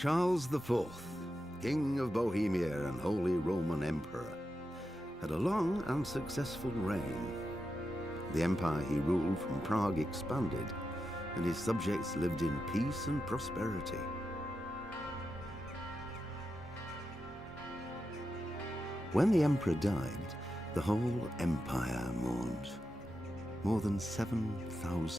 Charles IV, King of Bohemia and Holy Roman Emperor, had a long and successful reign. The empire he ruled from Prague expanded, and his subjects lived in peace and prosperity. When the emperor died, the whole empire mourned. More than 7,000.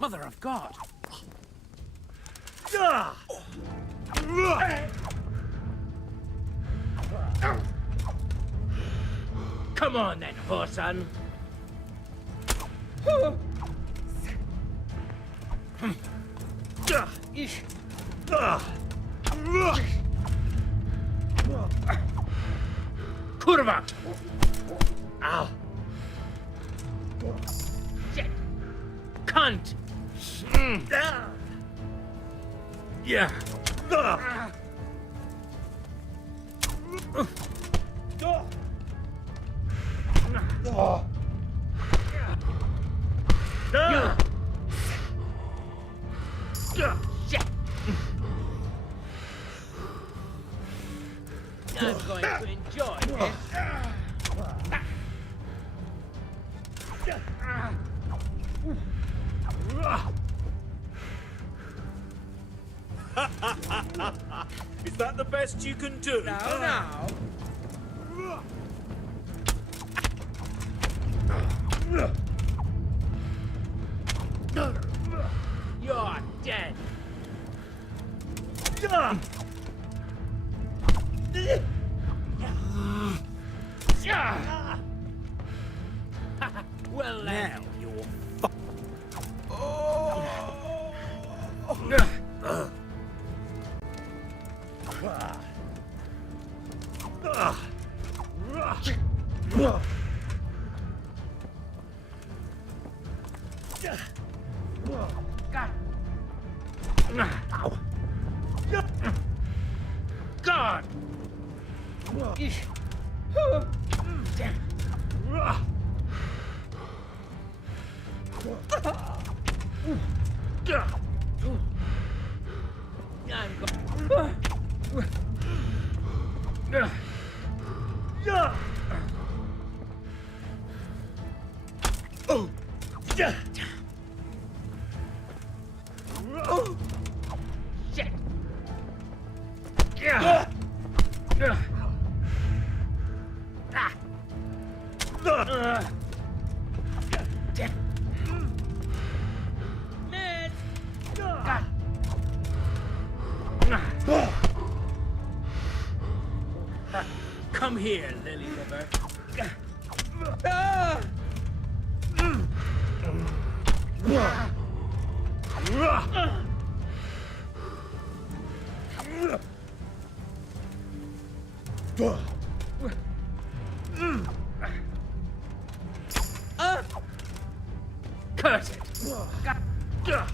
Mother of God! Come on then, whoreson! Kurwa! Ow! Shit! Cunt! Yeah! Shit! I'm going to enjoy this. Is that the best you can do? Now. You're dead. Well, now you're God. God. Shit. Man. God. Come here, lily liver. Curse it. God.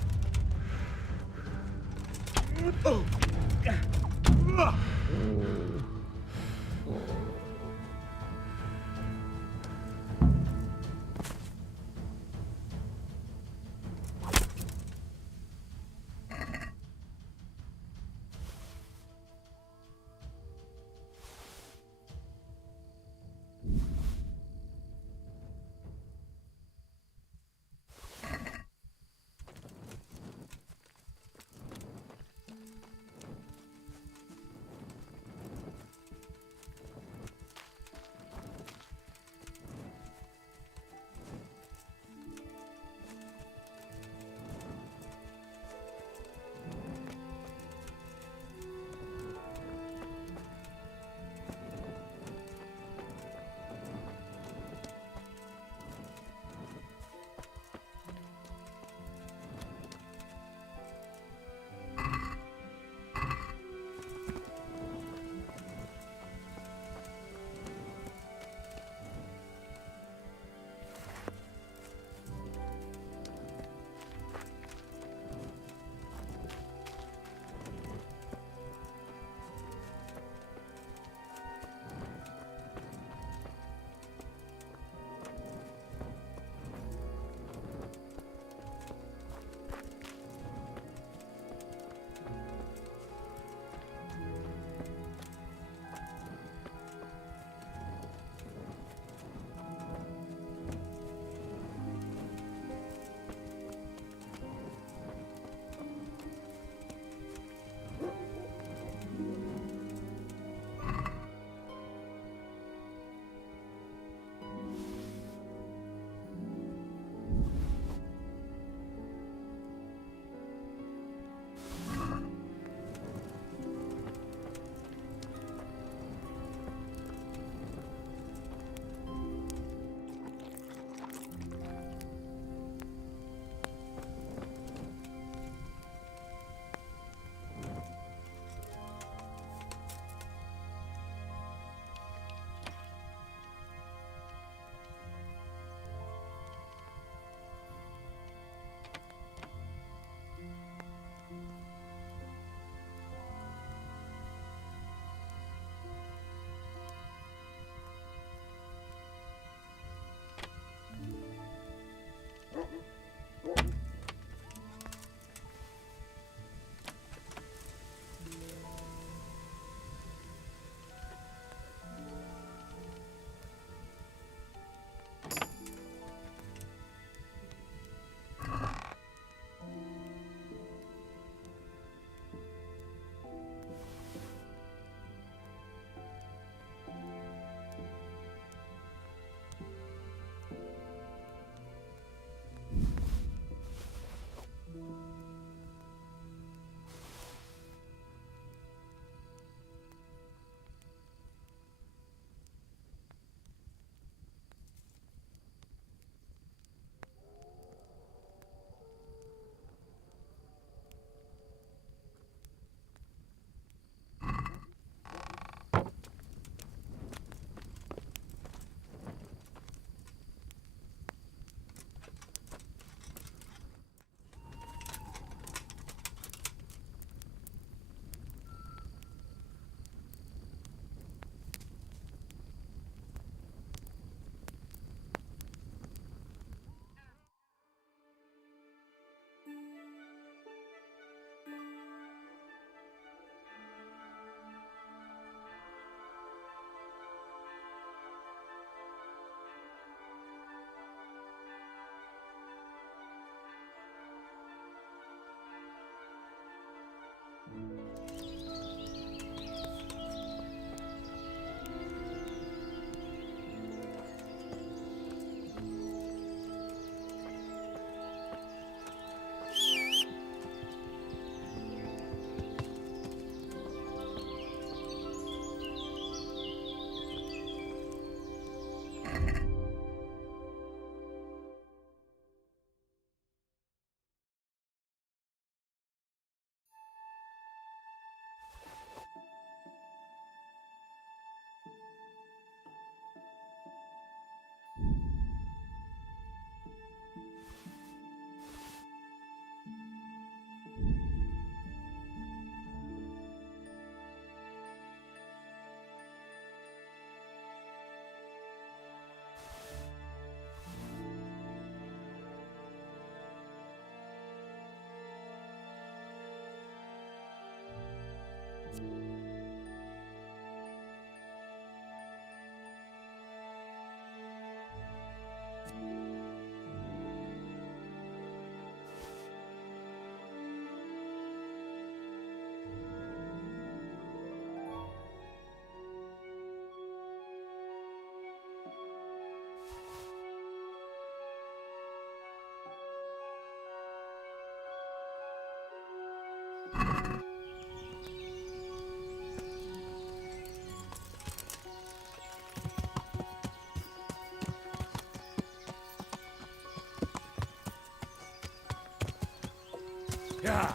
Yeah.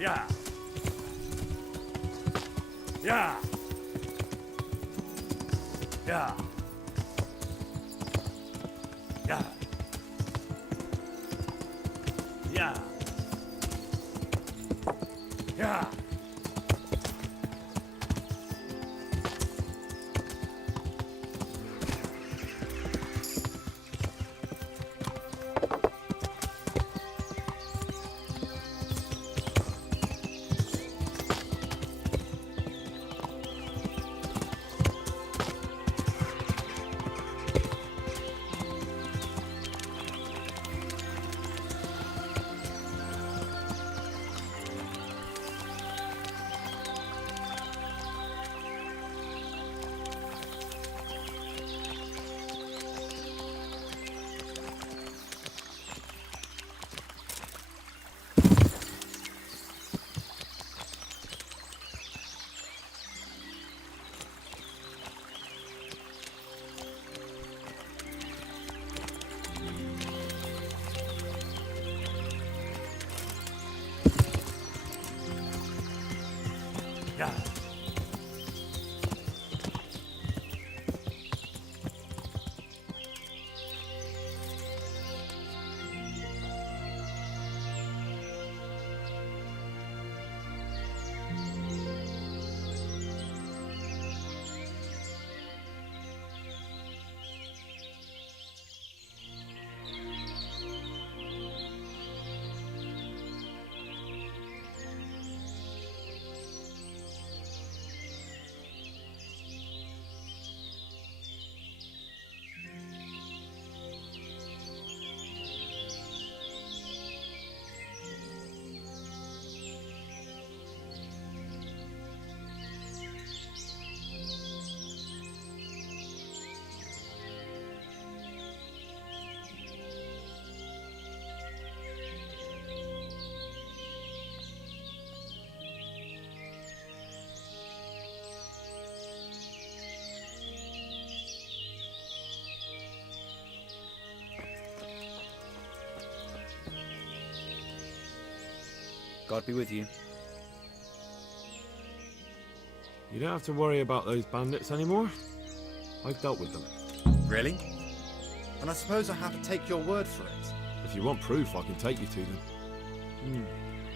Yeah. Yeah. Yeah. Yeah. Yeah. Yeah. Yeah. God be with you. You don't have to worry about those bandits anymore. I've dealt with them. Really? And I suppose I have to take your word for it. If you want proof, I can take you to them.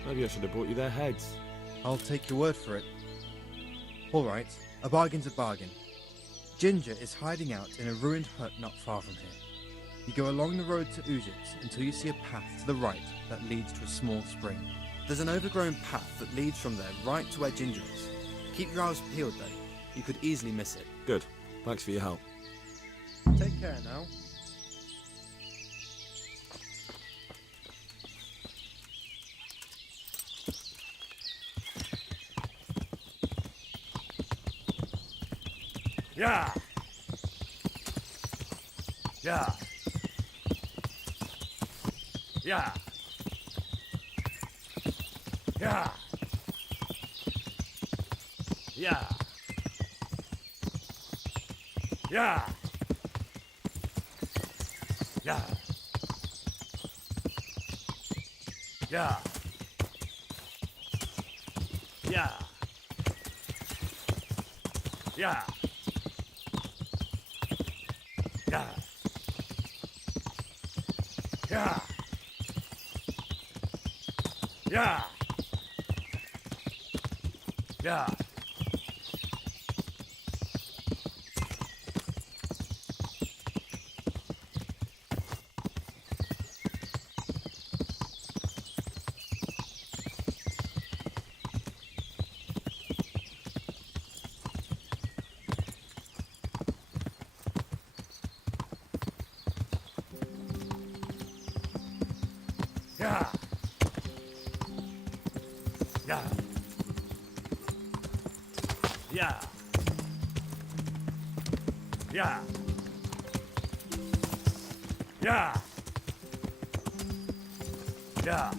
Maybe I should have brought you their heads. I'll take your word for it. All right, a bargain's a bargain. Ginger is hiding out in a ruined hut not far from here. You go along the road to Uzits until you see a path to the right that leads to a small spring. There's an overgrown path that leads from there right to where Ginger is. Keep your eyes peeled though. You could easily miss it. Good. Thanks for your help. Take care now. Yeah. Yeah. Yeah. Yeah. Yeah. Yeah. Yeah. Yeah. Yeah. Yeah. Yeah. Yeah. Yeah. Yeah. Yeah. Yeah. Yeah. Yeah. Yeah. Yeah.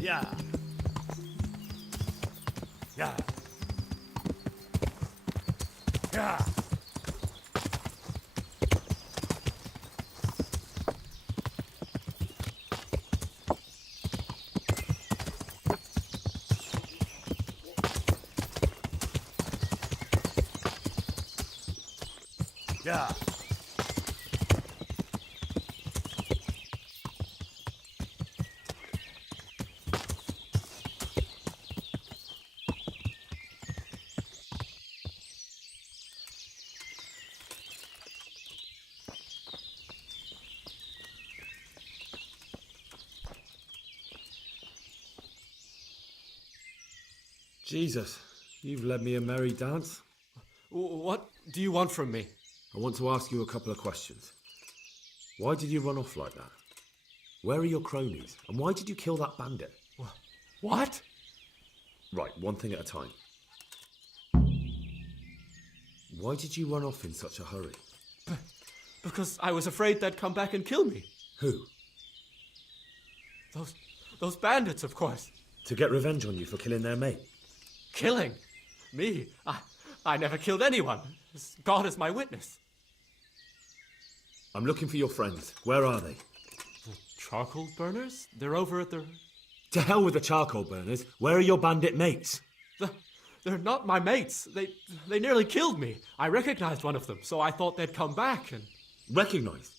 Yeah. Yeah. Yeah. Yeah. Jesus, you've led me a merry dance. What do you want from me? I want to ask you a couple of questions. Why did you run off like that? Where are your cronies? And why did you kill that bandit? What? Right, one thing at a time. Why did you run off in such a hurry? Because I was afraid they'd come back and kill me. Who? Those bandits, of course. To get revenge on you for killing their mate? Killing? Me? I never killed anyone. God is my witness. I'm looking for your friends. Where are they? Charcoal burners? They're over at the... To hell with the charcoal burners. Where are your bandit mates? They're not my mates. They nearly killed me. I recognized one of them, so I thought they'd come back and... Recognized?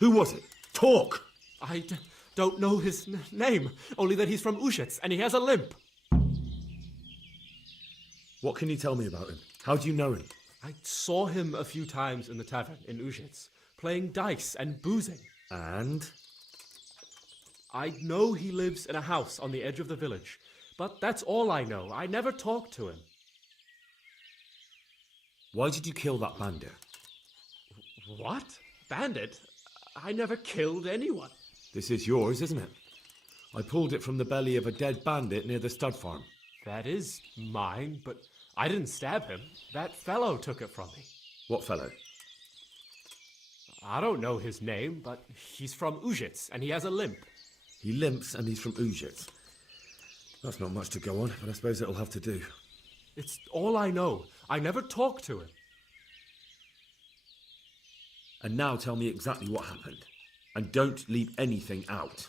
Who was it? Talk! I don't know his name, only that he's from Ushitz and he has a limp. What can you tell me about him? How do you know him? I saw him a few times in the tavern in Ushitz, playing dice and boozing. And? I know he lives in a house on the edge of the village, but that's all I know. I never talked to him. Why did you kill that bandit? What? Bandit? I never killed anyone. This is yours, isn't it? I pulled it from the belly of a dead bandit near the stud farm. That is mine, but I didn't stab him. That fellow took it from me. What fellow? I don't know his name, but he's from Ushitz and he has a limp. He limps and he's from Ushitz. That's not much to go on, but I suppose it'll have to do. It's all I know. I never talked to him. And now tell me exactly what happened. And don't leave anything out.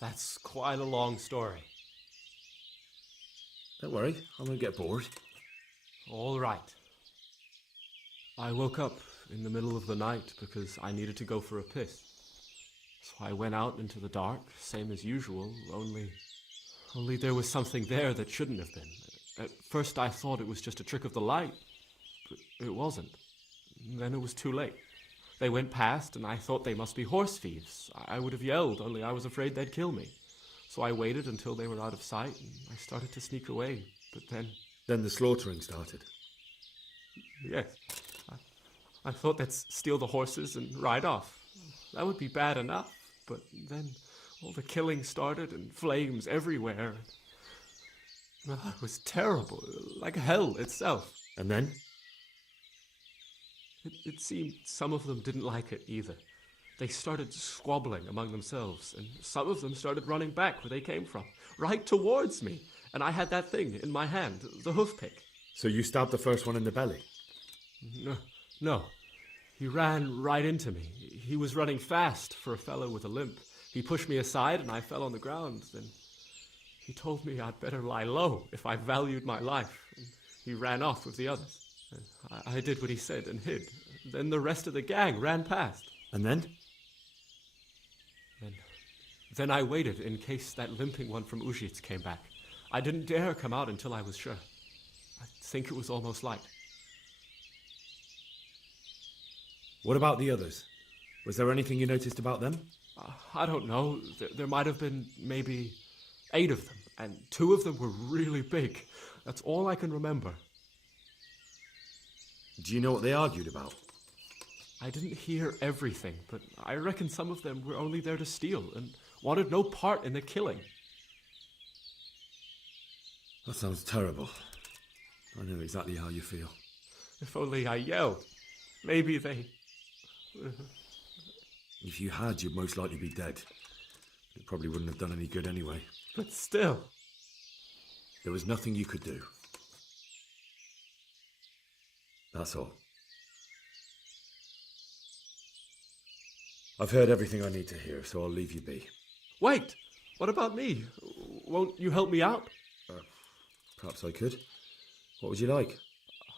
That's quite a long story. Don't worry, I won't get bored. All right. I woke up in the middle of the night because I needed to go for a piss. So I went out into the dark, same as usual, only there was something there that shouldn't have been. At first I thought it was just a trick of the light, but it wasn't. Then it was too late. They went past and I thought they must be horse thieves. I would have yelled, only I was afraid they'd kill me. So I waited until they were out of sight and I started to sneak away, but then... Then the slaughtering started. Yes. I thought they'd steal the horses and ride off. That would be bad enough, but then all the killing started and flames everywhere. It was terrible, like hell itself. And then? It seemed some of them didn't like it either. They started squabbling among themselves, and some of them started running back where they came from, right towards me. And I had that thing in my hand, the hoof pick. So you stabbed the first one in the belly? No. He ran right into me. He was running fast for a fellow with a limp. He pushed me aside and I fell on the ground. Then he told me I'd better lie low if I valued my life. And he ran off with the others. I did what he said and hid. Then the rest of the gang ran past. And then? Then I waited in case that limping one from Ushitz came back. I didn't dare come out until I was sure. I think it was almost light. What about the others? Was there anything you noticed about them? I don't know. There might have been maybe 8 of them, and 2 of them were really big. That's all I can remember. Do you know what they argued about? I didn't hear everything, but I reckon some of them were only there to steal and wanted no part in the killing. That sounds terrible. I know exactly how you feel. If only I yelled. Maybe they... If you had, you'd most likely be dead. It probably wouldn't have done any good anyway. But still... There was nothing you could do. That's all. I've heard everything I need to hear, so I'll leave you be. Wait! What about me? Won't you help me out? Perhaps I could. What would you like?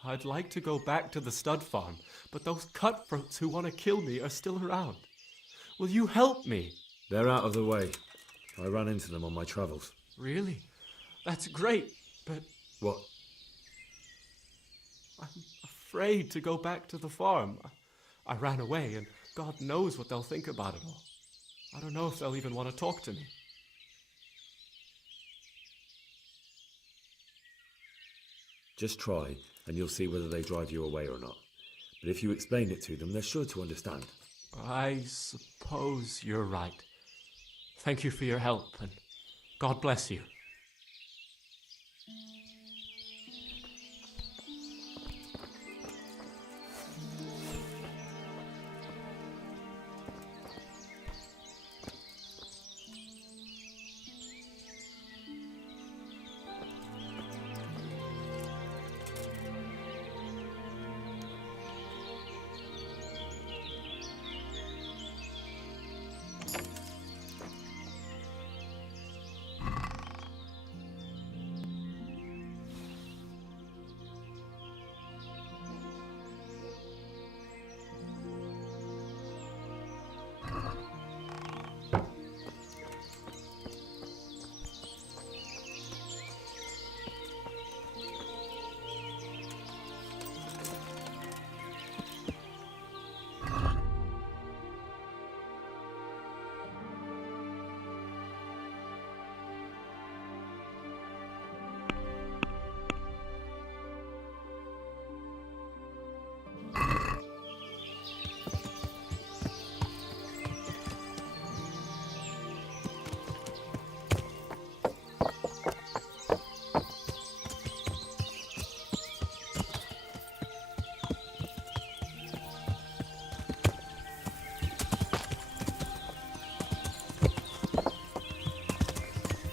I'd like to go back to the stud farm, but those cutthroats who want to kill me are still around. Will you help me? They're out of the way. I ran into them on my travels. Really? That's great, but What? I'm afraid to go back to the farm. I ran away, and God knows what they'll think about it all. I don't know if they'll even want to talk to me. Just try, and you'll see whether they drive you away or not. But if you explain it to them, they're sure to understand. I suppose you're right. Thank you for your help, and God bless you.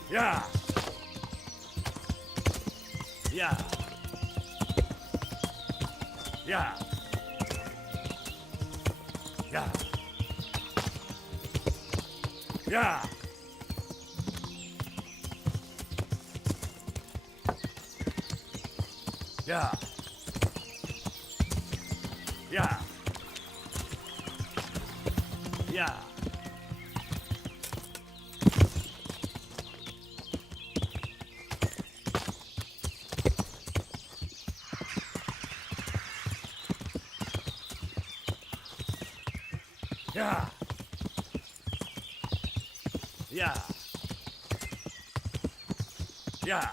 Yeah. Yeah. Yeah. Yeah. Yeah. Yeah. Yeah. Yeah. Yeah. Yeah. Yeah.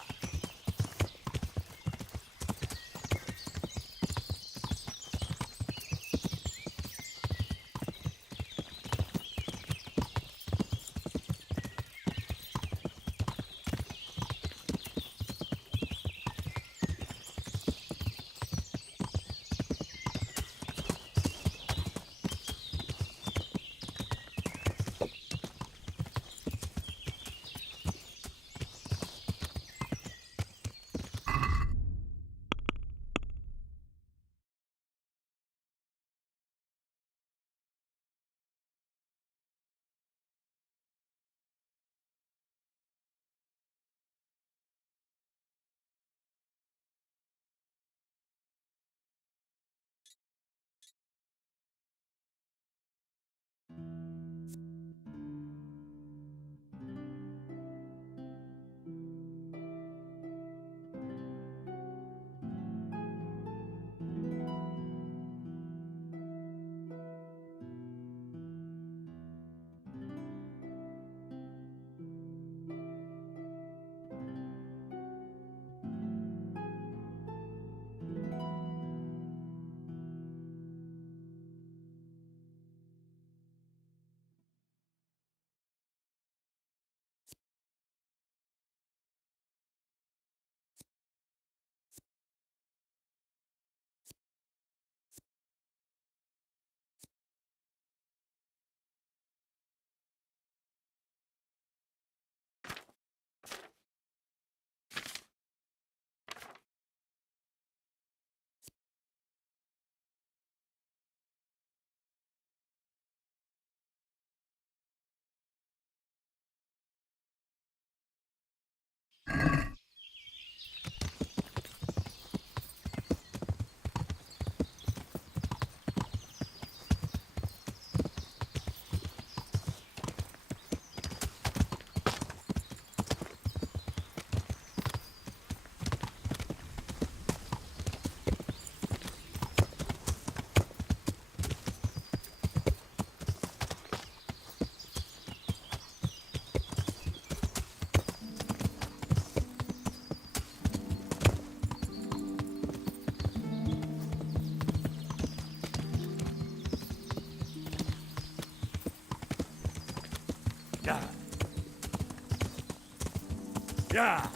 Yeah.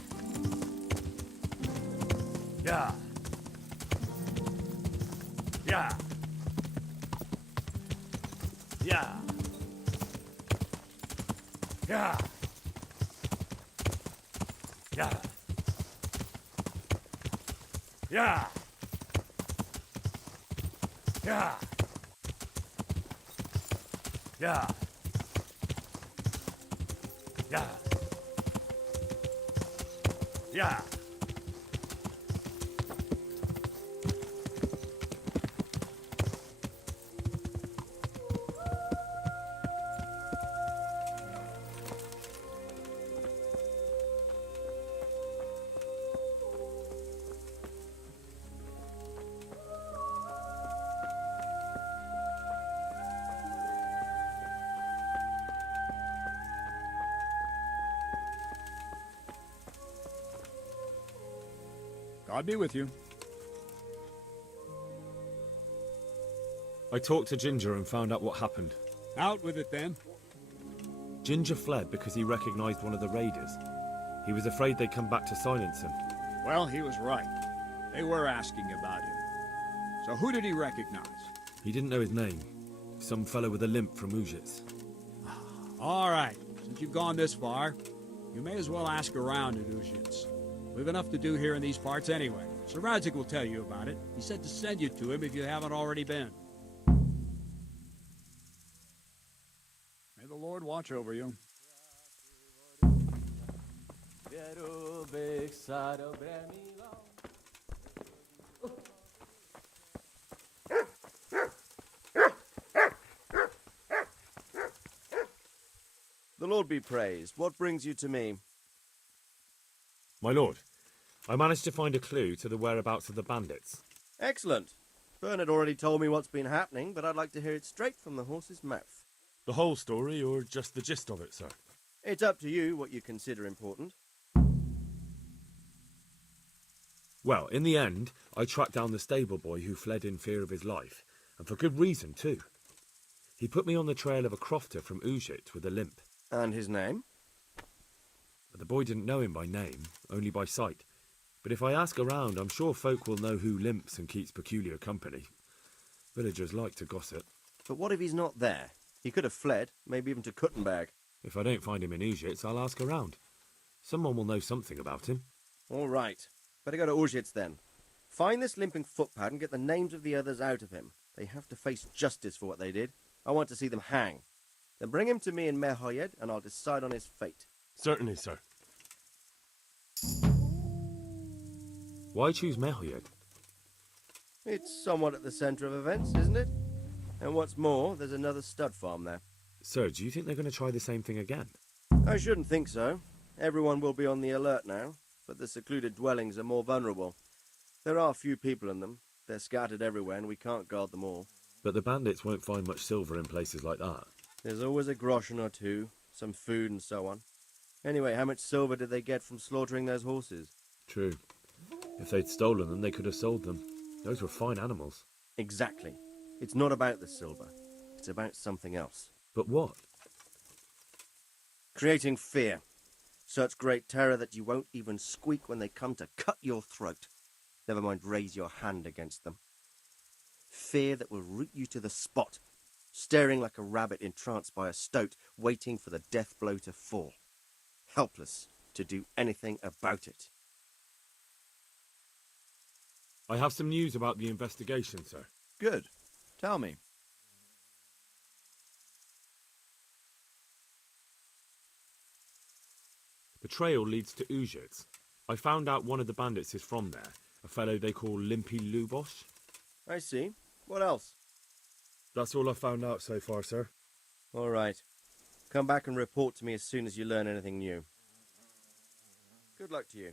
Yeah. Yeah. Yeah. Yeah. Yeah. Yeah. Yeah. Yeah. Yeah. Yeah. God be with you. I talked to Ginger and found out what happened. Out with it then. Ginger fled because he recognized one of the raiders. He was afraid they'd come back to silence him. Well, he was right. They were asking about him. So who did he recognize? He didn't know his name. Some fellow with a limp from Ujits. All right. Since you've gone this far, you may as well ask around at Ujits. We've enough to do here in these parts anyway. Sir Radzik will tell you about it. He said to send you to him if you haven't already been. May the Lord watch over you. The Lord be praised. What brings you to me? My lord, I managed to find a clue to the whereabouts of the bandits. Excellent. Bernard already told me what's been happening, but I'd like to hear it straight from the horse's mouth. The whole story, or just the gist of it, sir? It's up to you what you consider important. Well, in the end, I tracked down the stable boy who fled in fear of his life, and for good reason, too. He put me on the trail of a crofter from Ujit with a limp. And his name? The boy didn't know him by name, only by sight. But if I ask around, I'm sure folk will know who limps and keeps peculiar company. Villagers like to gossip. But what if he's not there? He could have fled, maybe even to Kuttenberg. If I don't find him in Ujits, I'll ask around. Someone will know something about him. All right. Better go to Ujits then. Find this limping footpad and get the names of the others out of him. They have to face justice for what they did. I want to see them hang. Then bring him to me in Mehoyed, and I'll decide on his fate. Certainly, sir. Why choose Mehoyed? It's somewhat at the centre of events, isn't it? And what's more, there's another stud farm there. Sir, do you think they're going to try the same thing again? I shouldn't think so. Everyone will be on the alert now, but the secluded dwellings are more vulnerable. There are few people in them. They're scattered everywhere, and we can't guard them all. But the bandits won't find much silver in places like that. There's always a groschen or two, some food and so on. Anyway, how much silver did they get from slaughtering those horses? True. If they'd stolen them, they could have sold them. Those were fine animals. Exactly. It's not about the silver. It's about something else. But what? Creating fear. Such great terror that you won't even squeak when they come to cut your throat. Never mind raise your hand against them. Fear that will root you to the spot, staring like a rabbit entranced by a stoat, waiting for the death blow to fall. Helpless to do anything about it. I have some news about the investigation, sir. Good. Tell me. The trail leads to Ujits. I found out one of the bandits is from there, a fellow they call Limpy Lubosh. I see. What else? That's all I've found out so far, sir. All right. Come back and report to me as soon as you learn anything new. Good luck to you.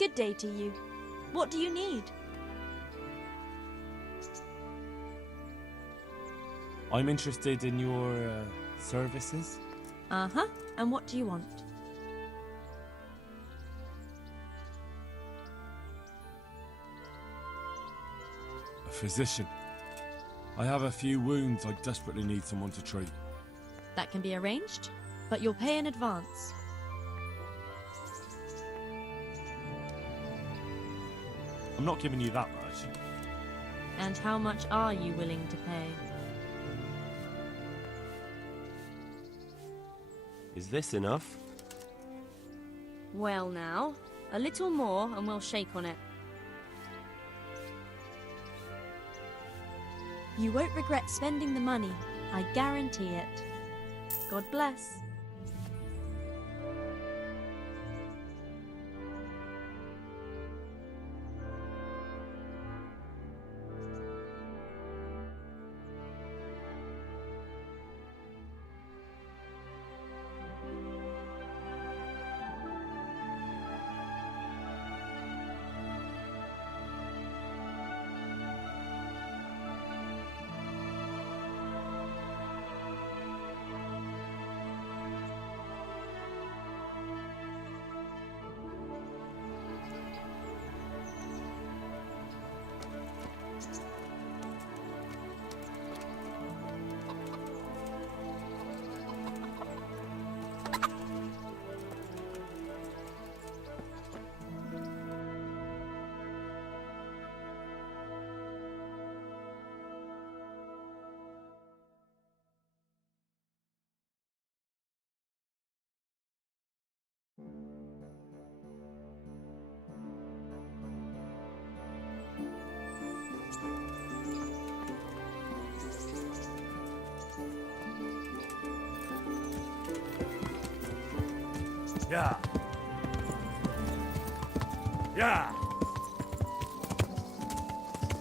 Good day to you. What do you need? I'm interested in your services. Uh-huh. And what do you want? A physician. I have a few wounds I desperately need someone to treat. That can be arranged, but you'll pay in advance. I'm not giving you that much. And how much are you willing to pay? Is this enough? Well now, a little more and we'll shake on it. You won't regret spending the money, I guarantee it. God bless. Yeah. Yeah.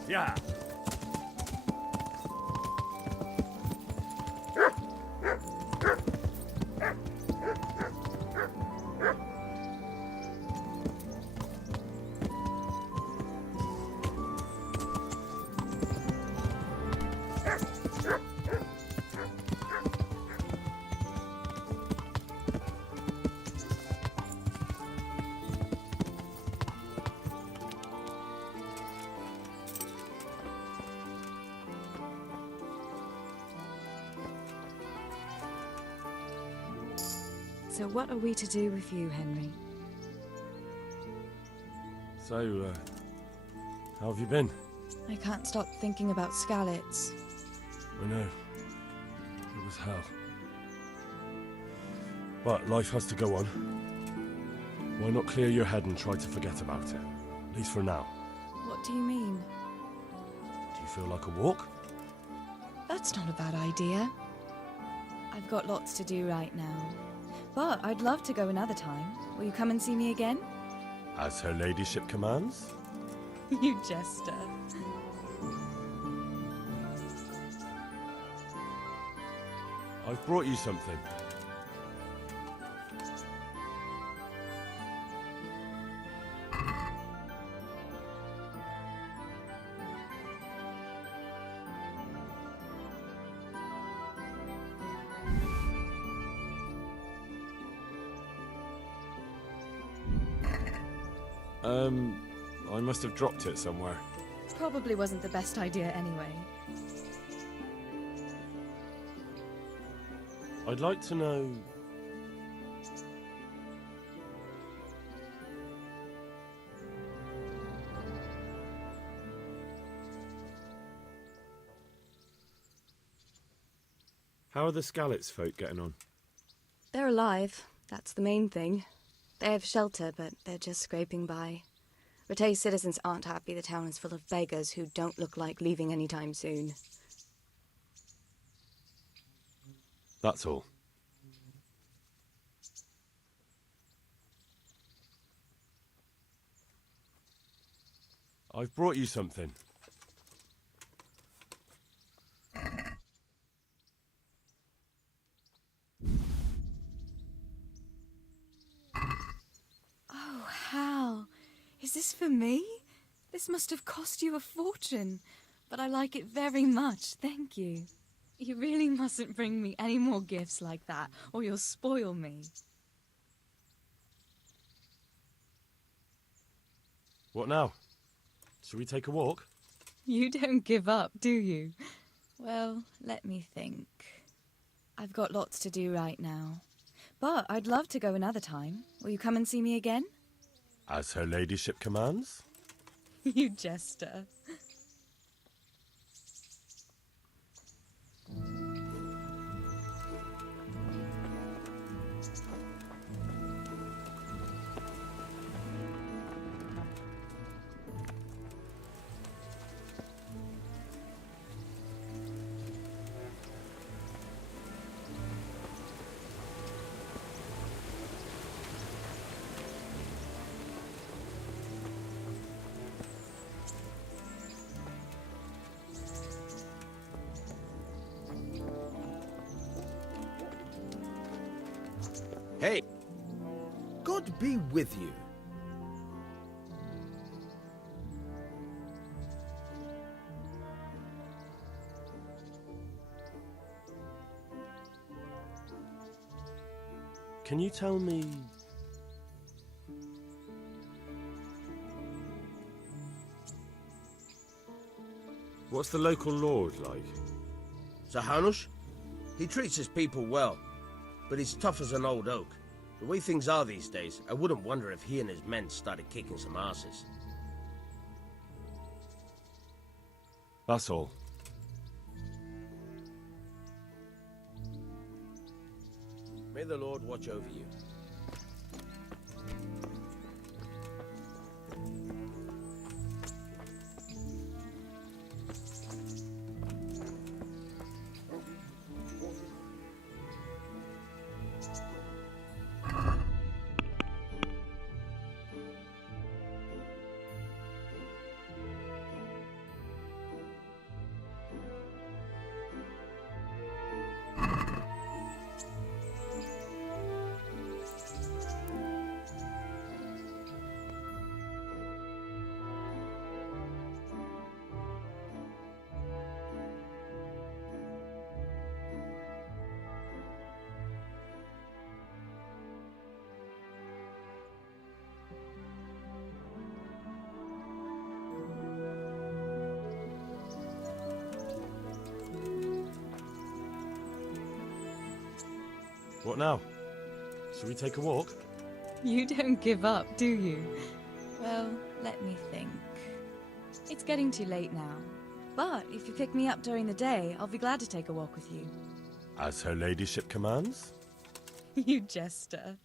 Yeah. So what are we to do with you, Henry? So, how have you been? I can't stop thinking about Skalitz. I know. It was hell. But life has to go on. Why not clear your head and try to forget about it? At least for now. What do you mean? Do you feel like a walk? That's not a bad idea. I've got lots to do right now. But I'd love to go another time. Will you come and see me again? As her ladyship commands? You jester. I've brought you something. I must have dropped it somewhere. Probably wasn't the best idea anyway. I'd like to know... How are the Skalitz folk getting on? They're alive. That's the main thing. They have shelter, but they're just scraping by. Rattay citizens aren't happy the town is full of beggars who don't look like leaving anytime soon. That's all. I've brought you something. Oh, Hal. Is this for me? This must have cost you a fortune, but I like it very much, thank you. You really mustn't bring me any more gifts like that, or you'll spoil me. What now? Shall we take a walk? You don't give up, do you? Well, let me think. I've got lots to do right now. But I'd love to go another time. Will you come and see me again? As her ladyship commands. You jester. Hey! God be with you. Can you tell me... What's the local lord like? Sir Hanush? He treats his people well, but he's tough as an old oak. The way things are these days, I wouldn't wonder if he and his men started kicking some asses. That's all. May the Lord watch over you. What now? Shall we take a walk? You don't give up, do you? Well, let me think. It's getting too late now. But if you pick me up during the day, I'll be glad to take a walk with you. As her ladyship commands? You jester.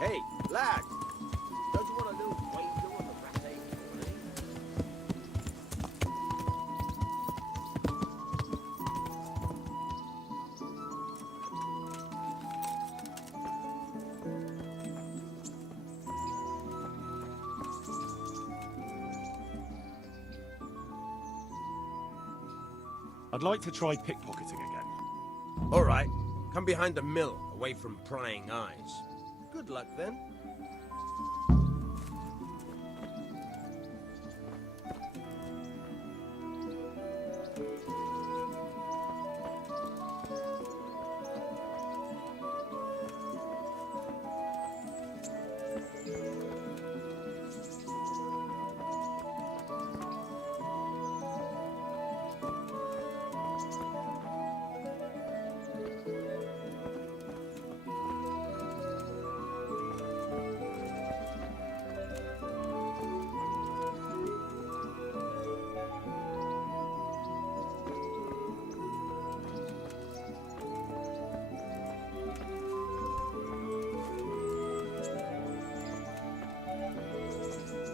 Hey, lad! Don't you want a little wager on the rat ape already? I'd like to try pickpocketing again. All right. Come behind the mill, away from prying eyes. Good luck, then.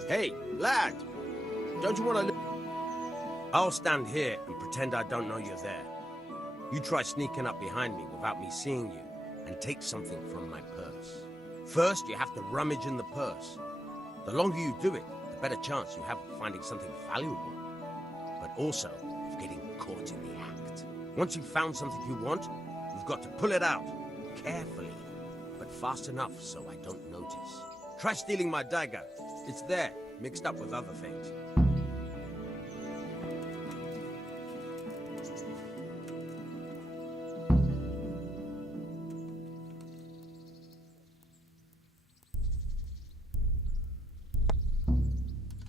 Hey, lad! Don't you want to... I'll stand here and pretend I don't know you're there. You try sneaking up behind me without me seeing you, and take something from my purse. First, you have to rummage in the purse. The longer you do it, the better chance you have of finding something valuable. But also, of getting caught in the act. Once you've found something you want, you've got to pull it out. Carefully, but fast enough so I don't notice. Try stealing my dagger. It's there, mixed up with other things.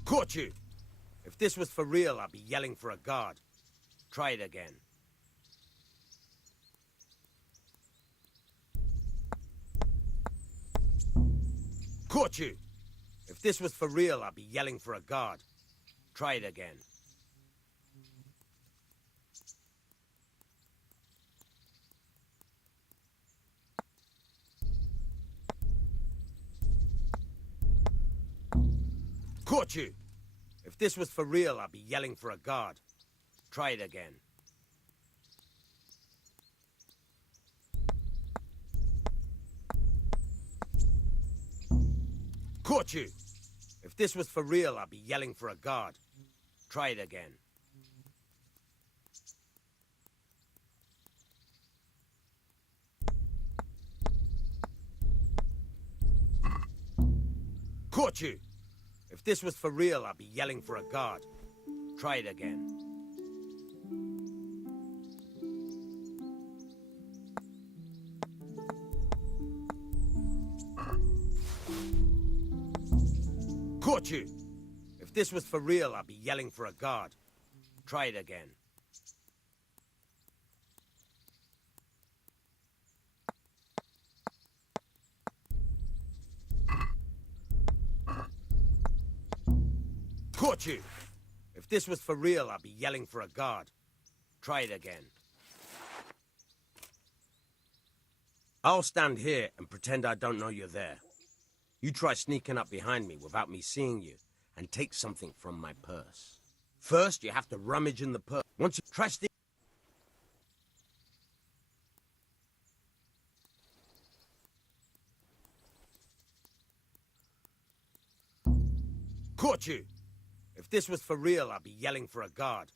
Caught you! If this was for real, I'd be yelling for a guard. Try it again. Caught you! If this was for real, I'd be yelling for a guard. Try it again. Caught you! If this was for real, I'd be yelling for a guard. Try it again. Caught you! If this was for real, I'd be yelling for a guard. Try it again. Caught you! If this was for real, I'd be yelling for a guard. Try it again. Caught you! If this was for real, I'd be yelling for a guard. Try it again. Caught you! If this was for real, I'd be yelling for a guard. Try it again. I'll stand here and pretend I don't know you're there. You try sneaking up behind me without me seeing you, and take something from my purse. First, you have to rummage in the purse. Once you try stealing... Caught you! If this was for real, I'd be yelling for a guard.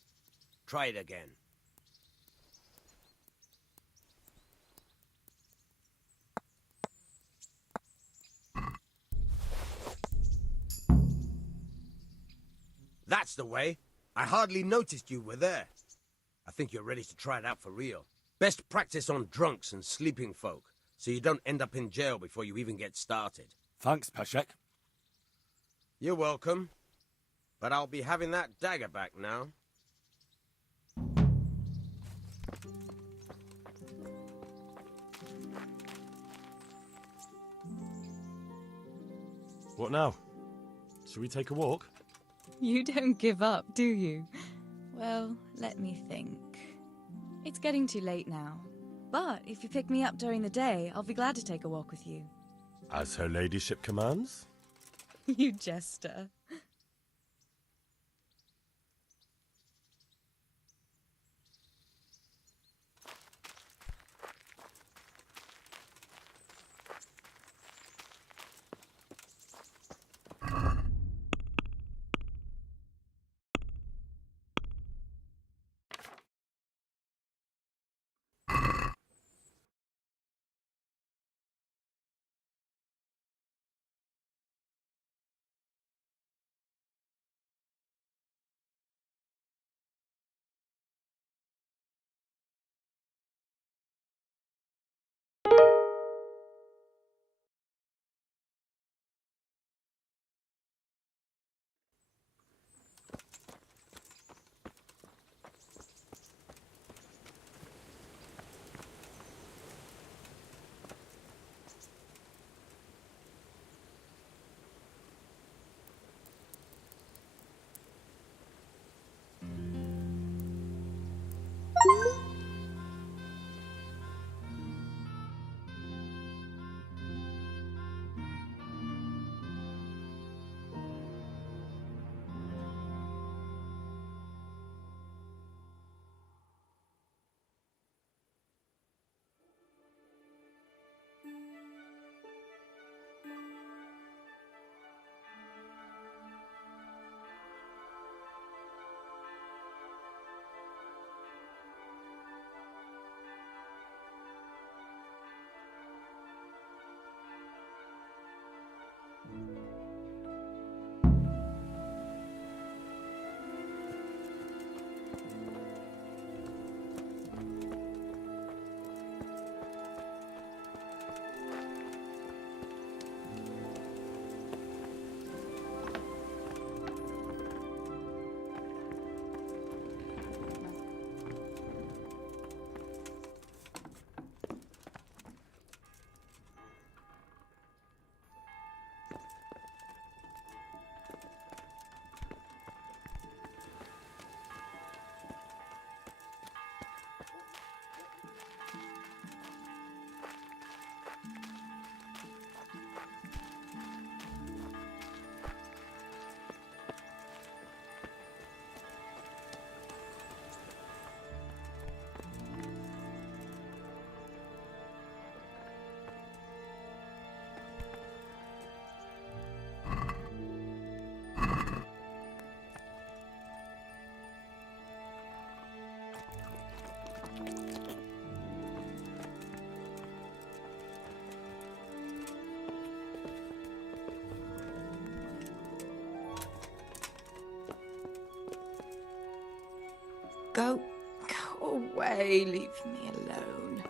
Try it again. That's the way. I hardly noticed you were there. I think you're ready to try it out for real. Best practice on drunks and sleeping folk, so you don't end up in jail before you even get started. Thanks, Peshek. You're welcome. But I'll be having that dagger back now. What now? Shall we take a walk? You don't give up, do you? Well, let me think. It's getting too late now. But if you pick me up during the day, I'll be glad to take a walk with you. As her ladyship commands. You jester. Go away, leave me alone.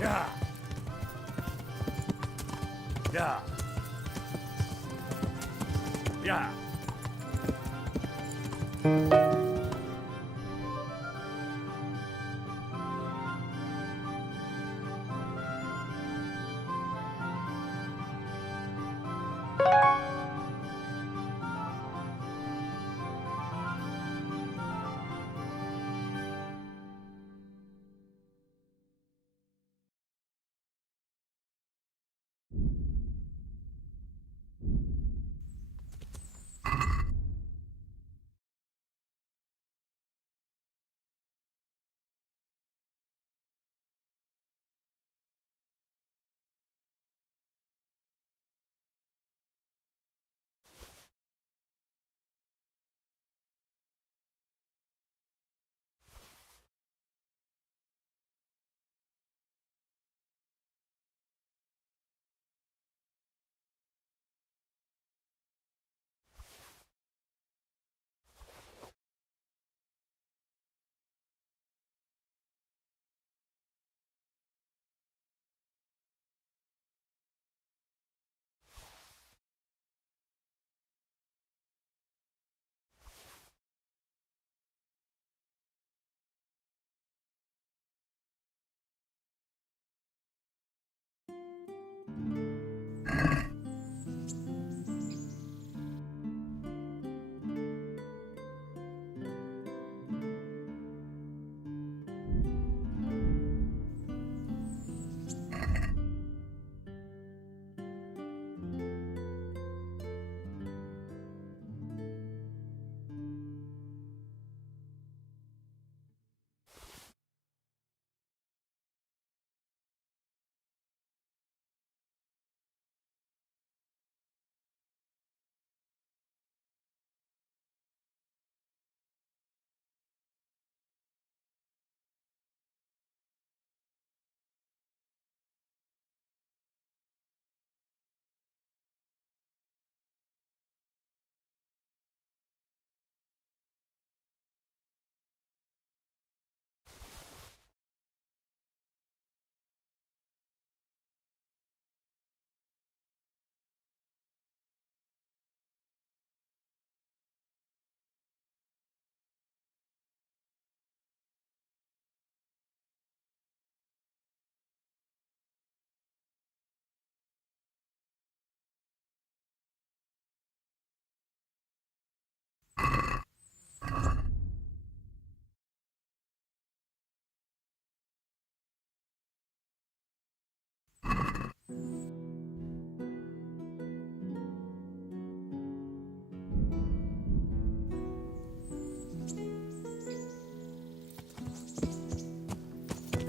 Yeah. Yeah. Yeah.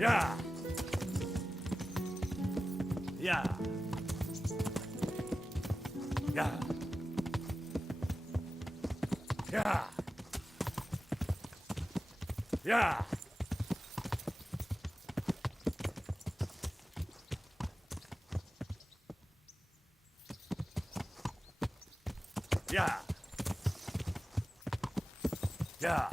Yeah. Yeah. Yeah. Yeah. Yeah. Yeah. Yeah.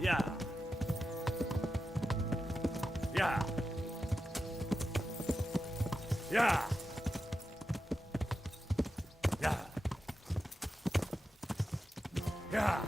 Yeah. Yeah. Yeah. Yeah.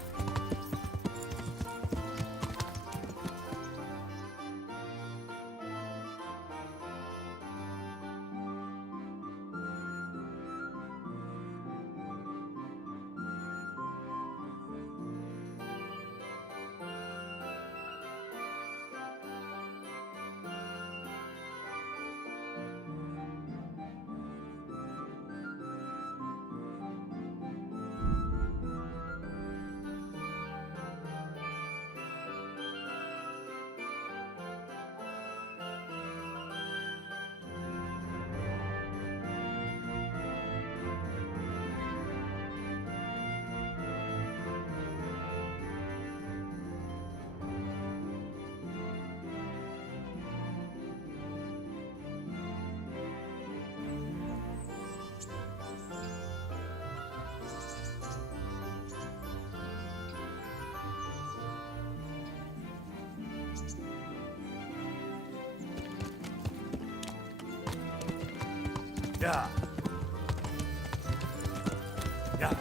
Yeah. Yeah. Yeah.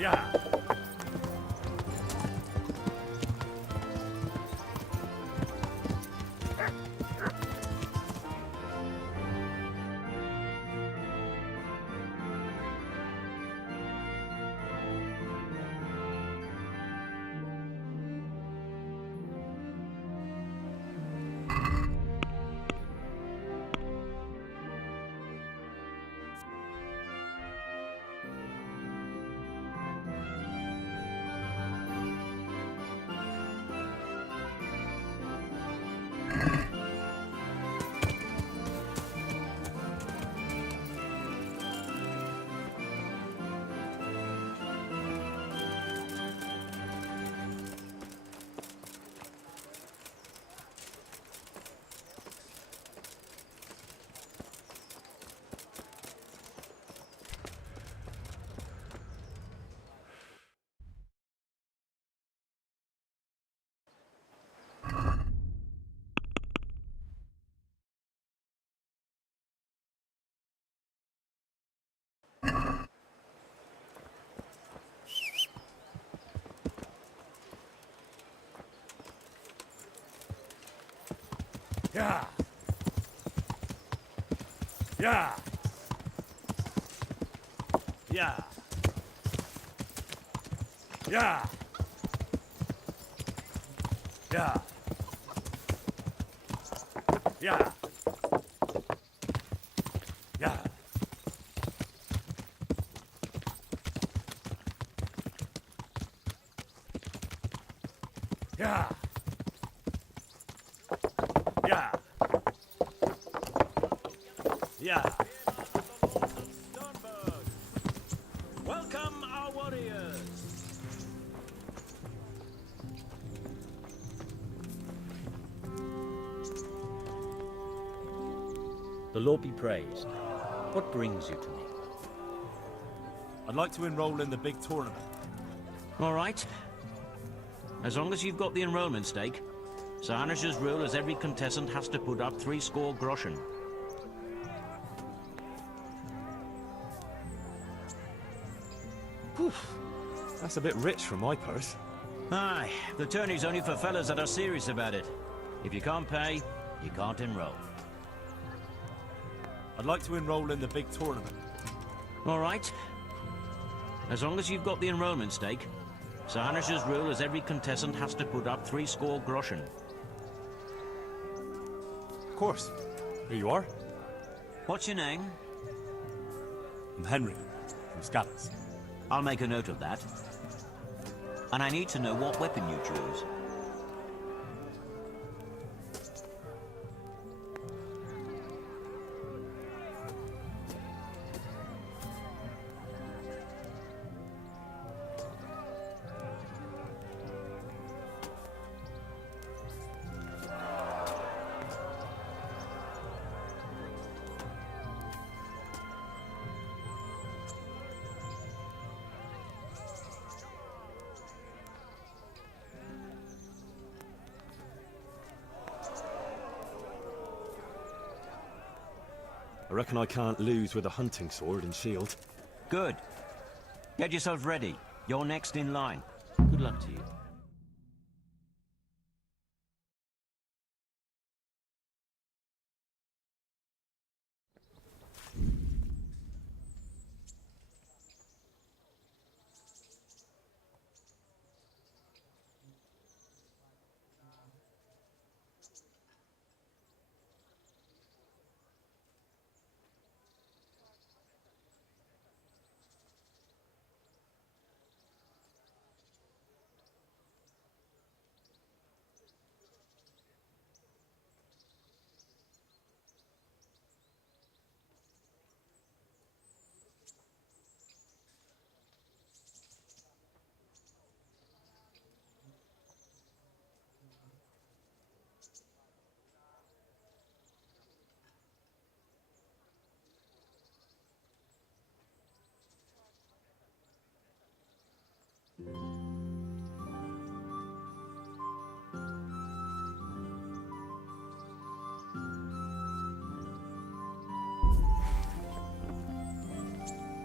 Yeah. Yeah. Yeah. Yeah. Yeah. Yeah. Yeah. Yeah. Yeah. Yeah. Yeah. Welcome, our warriors. The Lord be praised. What brings you to me? I'd like to enroll in the big tournament. All right. As long as you've got the enrollment stake, Sir Anish's rule is every contestant has to put up 60 groschen. That's a bit rich for my purse. Aye, the tourney's only for fellas that are serious about it. If you can't pay, you can't enroll. I'd like to enroll in the big tournament. All right. As long as you've got the enrollment stake, Sir Anish's rule is every contestant has to put up 60 groschen. Of course. Here you are. What's your name? I'm Henry, from Scallas. I'll make a note of that. And I need to know what weapon you choose. I reckon I can't lose with a hunting sword and shield. Good. Get yourself ready. You're next in line. Good luck to you.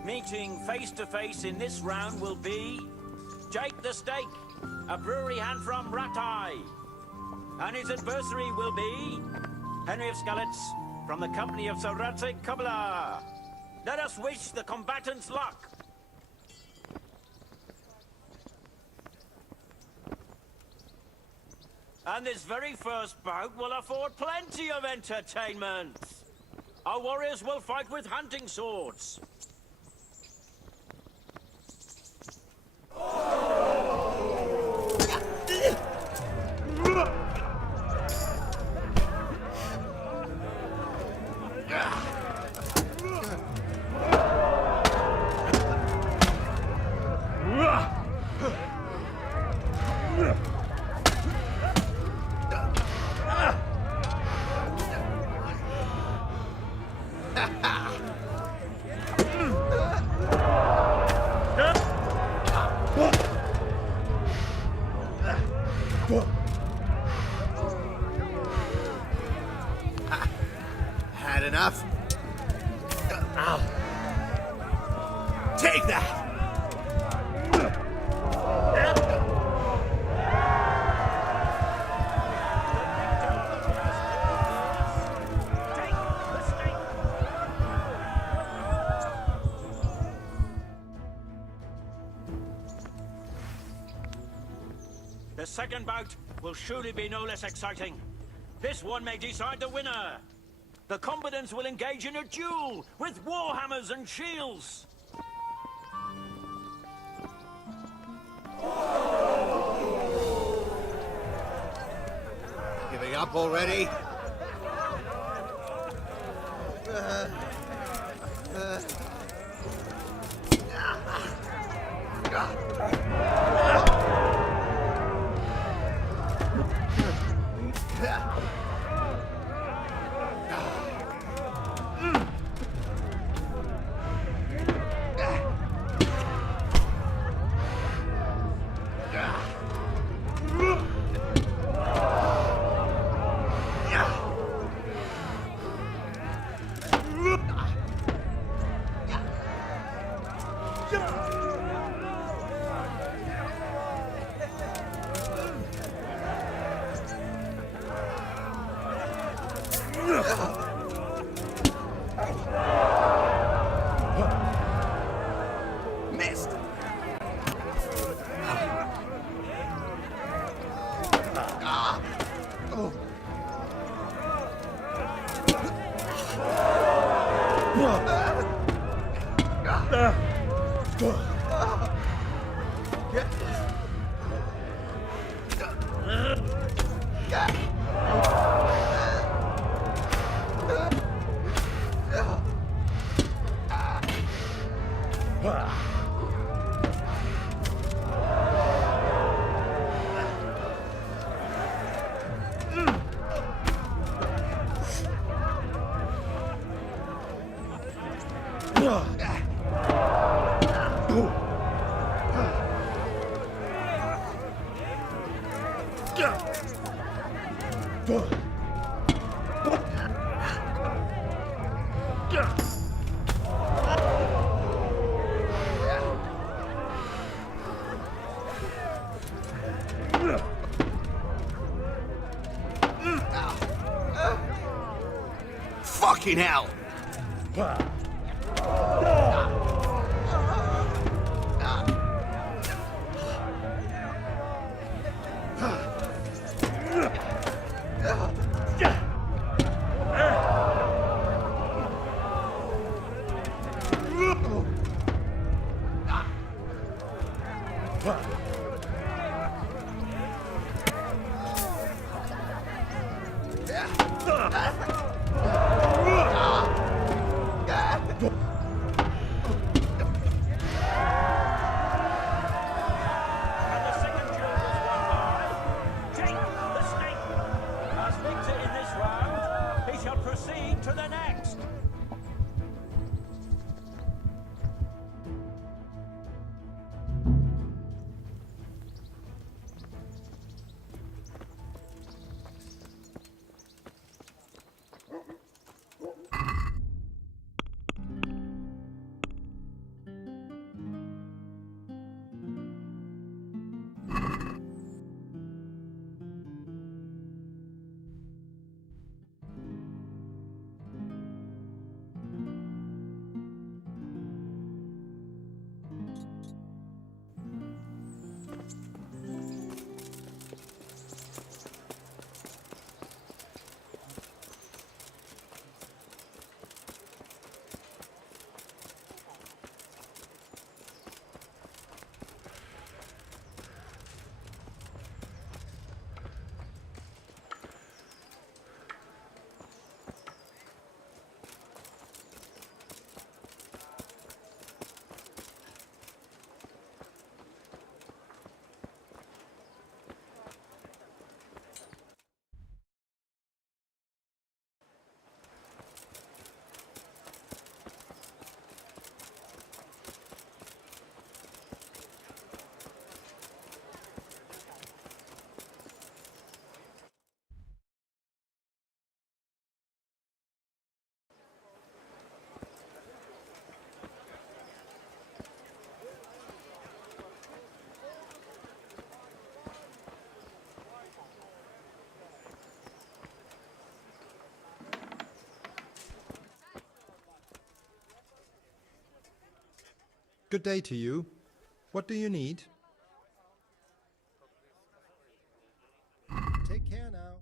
Meeting face to face in this round will be Jake the Steak, a brewery hand from Ratai. And his adversary will be Henry of Skalitz from the company of Sir Radzik Kubla. Let us wish the combatants luck. And this very first bout will afford plenty of entertainment. Our warriors will fight with hunting swords. Had enough? Ow. Take that! The second bout will surely be no less exciting. This one may decide the winner. The combatants will engage in a duel with warhammers and shields. Giving up already? Missed! Fucking hell! Proceed to the next. Good day to you. What do you need? Take care now.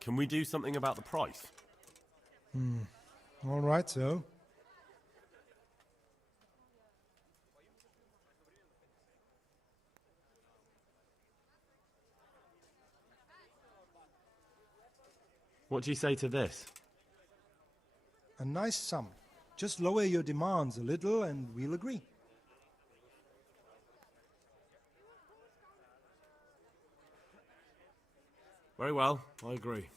Can we do something about the price? All right, so. What do you say to this? A nice sum. Just lower your demands a little and we'll agree. Very well, I agree.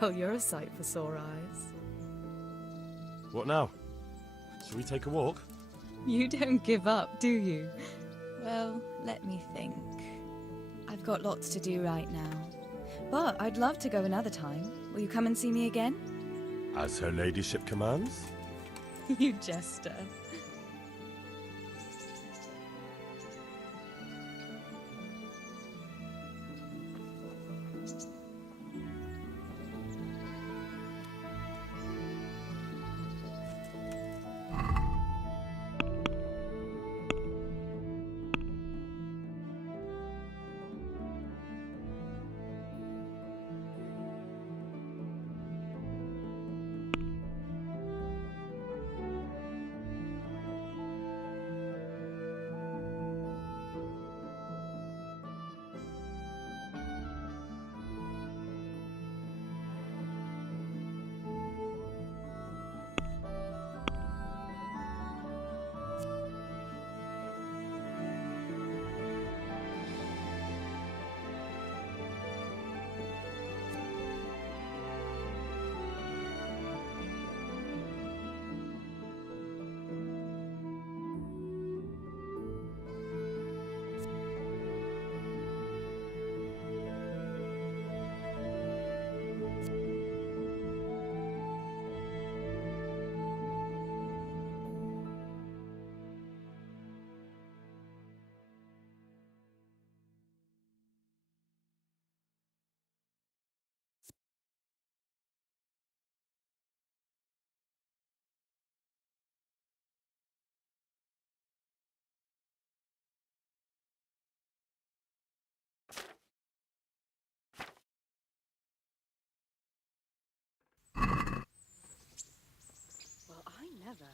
Well, you're a sight for sore eyes. What now? Shall we take a walk? You don't give up, do you? Well, let me think. I've got lots to do right now. But I'd love to go another time. Will you come and see me again? As her ladyship commands? You jester. Well, I never.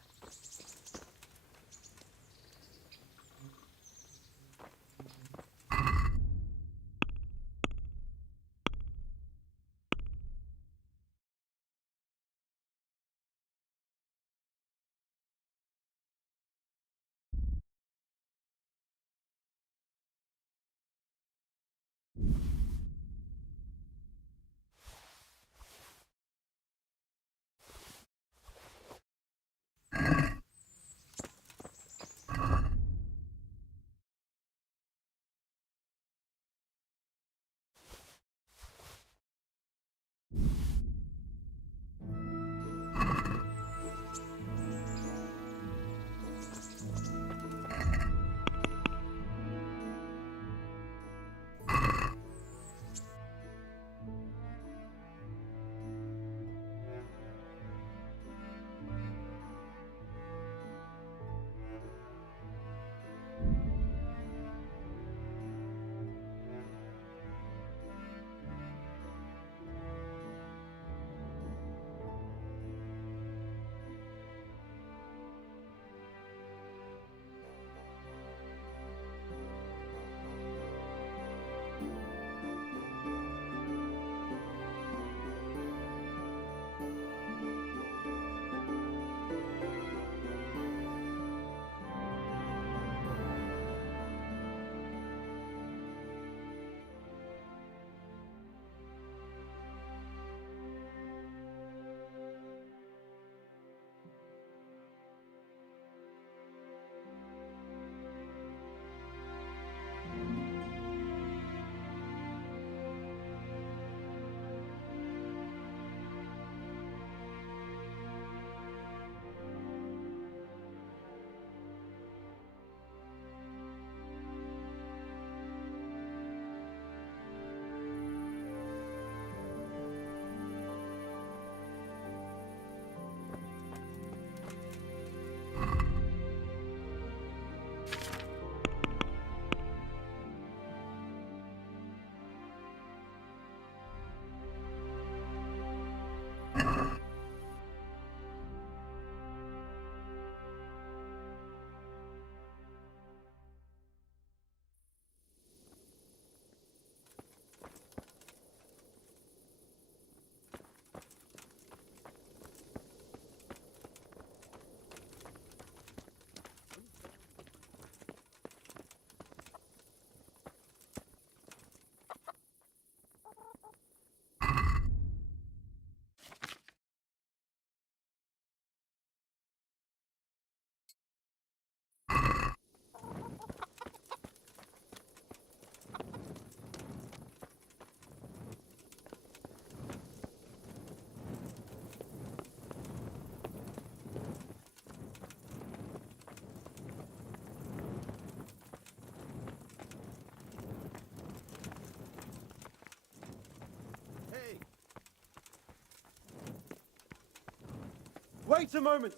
Wait a moment!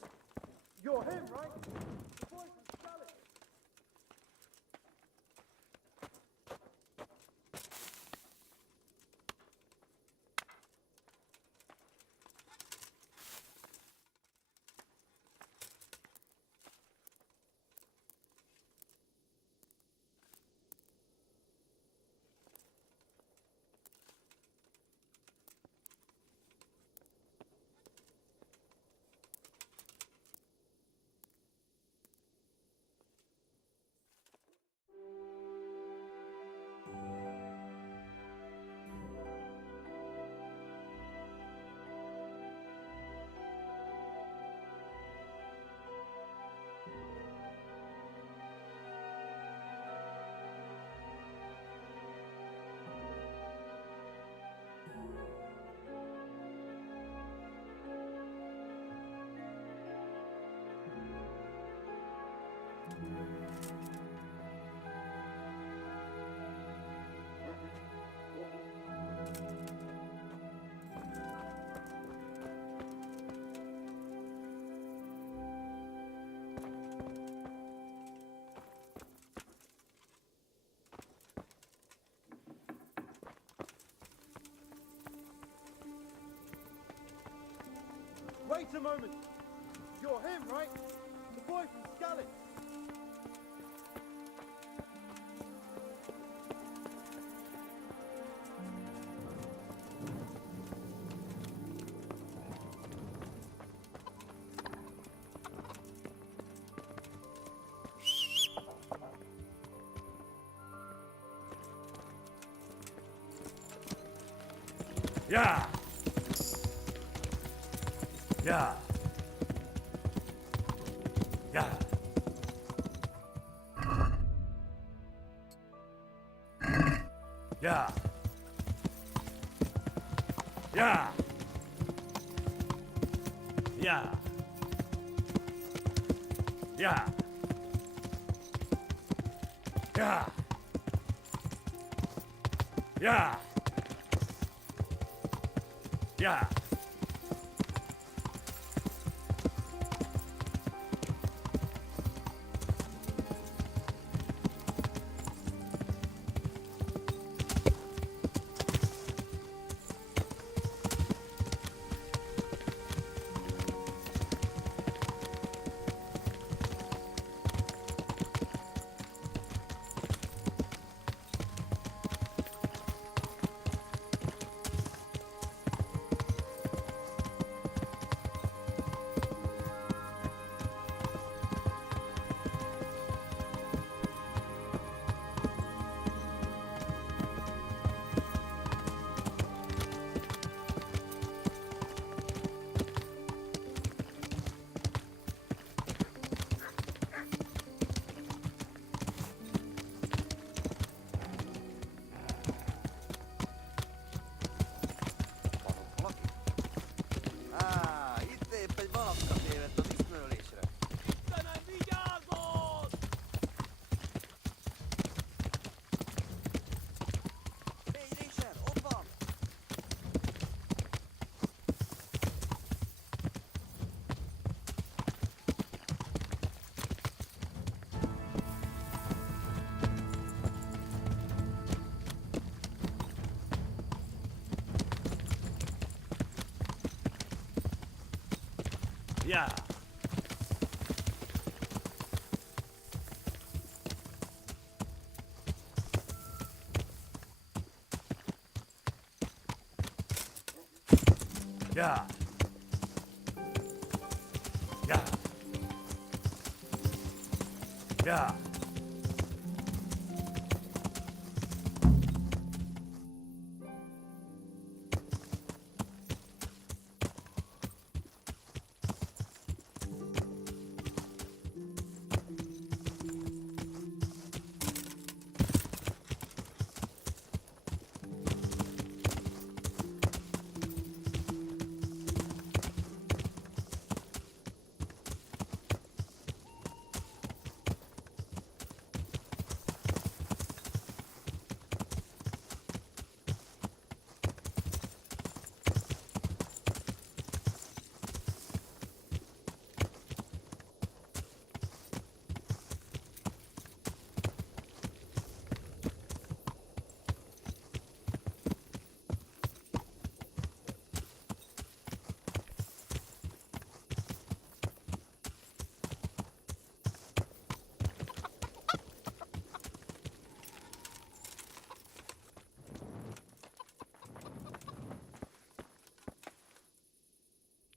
You're him, right? The boy from Scarlet. Wait a moment! You're him, right? The boy from Scarlet. Yeah! Yeah! Yeah! Yeah! Yeah! Yeah! Yeah! Yeah! Yeah! Yeah! Yeah. Yeah. Yeah. Yeah.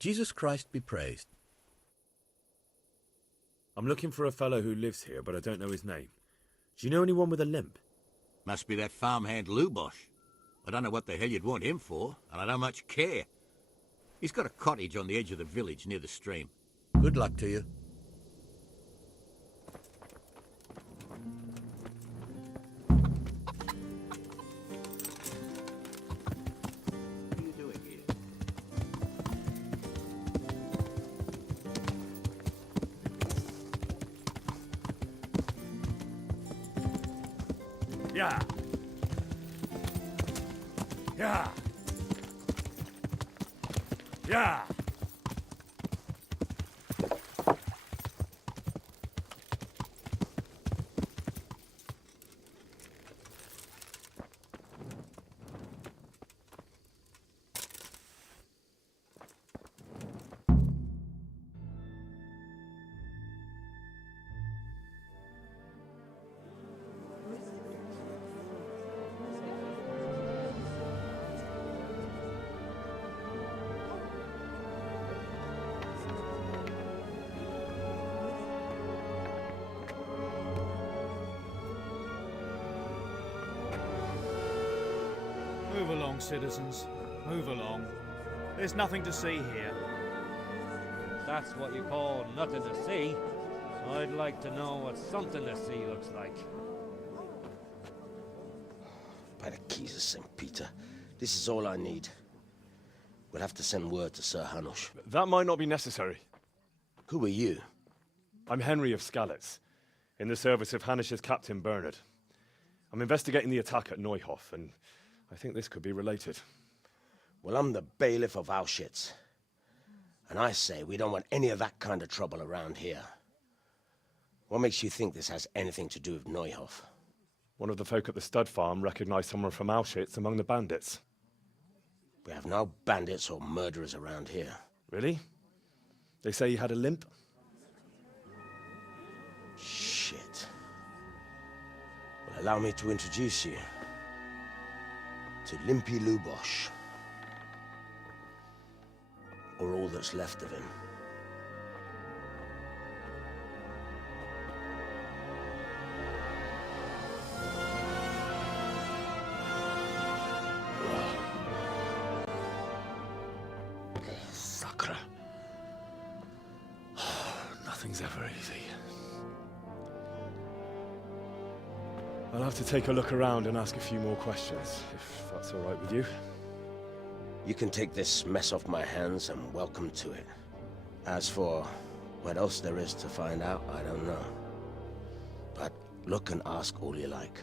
Jesus Christ be praised. I'm looking for a fellow who lives here, but I don't know his name. Do you know anyone with a limp? Must be that farmhand Lubosh. I don't know what the hell you'd want him for, and I don't much care. He's got a cottage on the edge of the village near the stream. Good luck to you. Yeah. Yeah. Yeah. Move along, citizens. Move along. There's nothing to see here. That's what you call nothing to see. So I'd like to know what something to see looks like. By the keys of St. Peter, this is all I need. We'll have to send word to Sir Hanush. That might not be necessary. Who are you? I'm Henry of Skalitz, in the service of Hanush's Captain Bernard. I'm investigating the attack at Neuhof, and I think this could be related. Well, I'm the bailiff of Auschwitz. And I say we don't want any of that kind of trouble around here. What makes you think this has anything to do with Neuhof? One of the folk at the stud farm recognized someone from Auschwitz among the bandits. We have no bandits or murderers around here. Really? They say he had a limp? Shit. Well, allow me to introduce you to Limpy Lubosh. Or all that's left of him. Sacre. Nothing's ever easy. I'll have to take a look around and ask a few more questions, if that's all right with you. You can take this mess off my hands and welcome to it. As for what else there is to find out, I don't know. But look and ask all you like.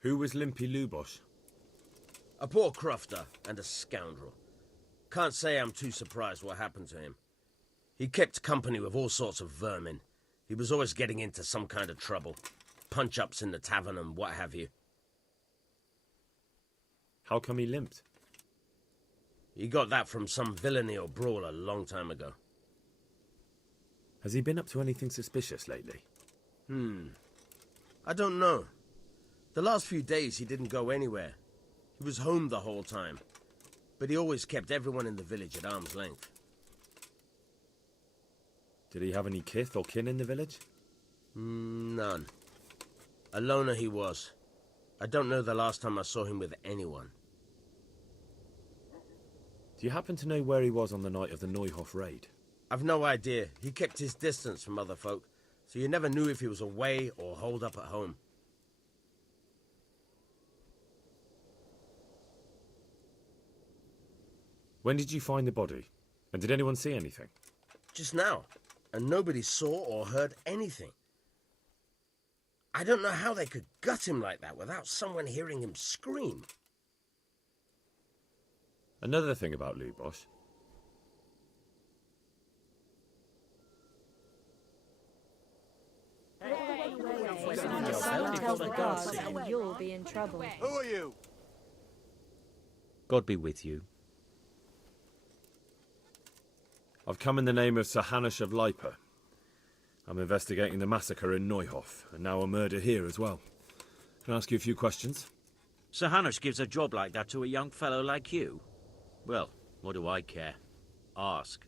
Who was Limpy Lubosh? A poor crofter and a scoundrel. Can't say I'm too surprised what happened to him. He kept company with all sorts of vermin. He was always getting into some kind of trouble. Punch-ups in the tavern and what have you. How come he limped? He got that from some villainy or brawl a long time ago. Has he been up to anything suspicious lately? I don't know. The last few days he didn't go anywhere. He was home the whole time. But he always kept everyone in the village at arm's length. Did he have any kith or kin in the village? None. A loner he was. I don't know the last time I saw him with anyone. Do you happen to know where he was on the night of the Neuhof raid? I've no idea. He kept his distance from other folk, so you never knew if he was away or holed up at home. When did you find the body? And did anyone see anything? Just now. And nobody saw or heard anything. I don't know how they could gut him like that without someone hearing him scream. Another thing about Lubosh. And you'll be in trouble. Who are you? God be with you. I've come in the name of Sir Hanush of Lipa. I'm investigating the massacre in Neuhof, and now a murder here as well. Can I ask you a few questions? Sir Hanush gives a job like that to a young fellow like you? Well, what do I care? Ask.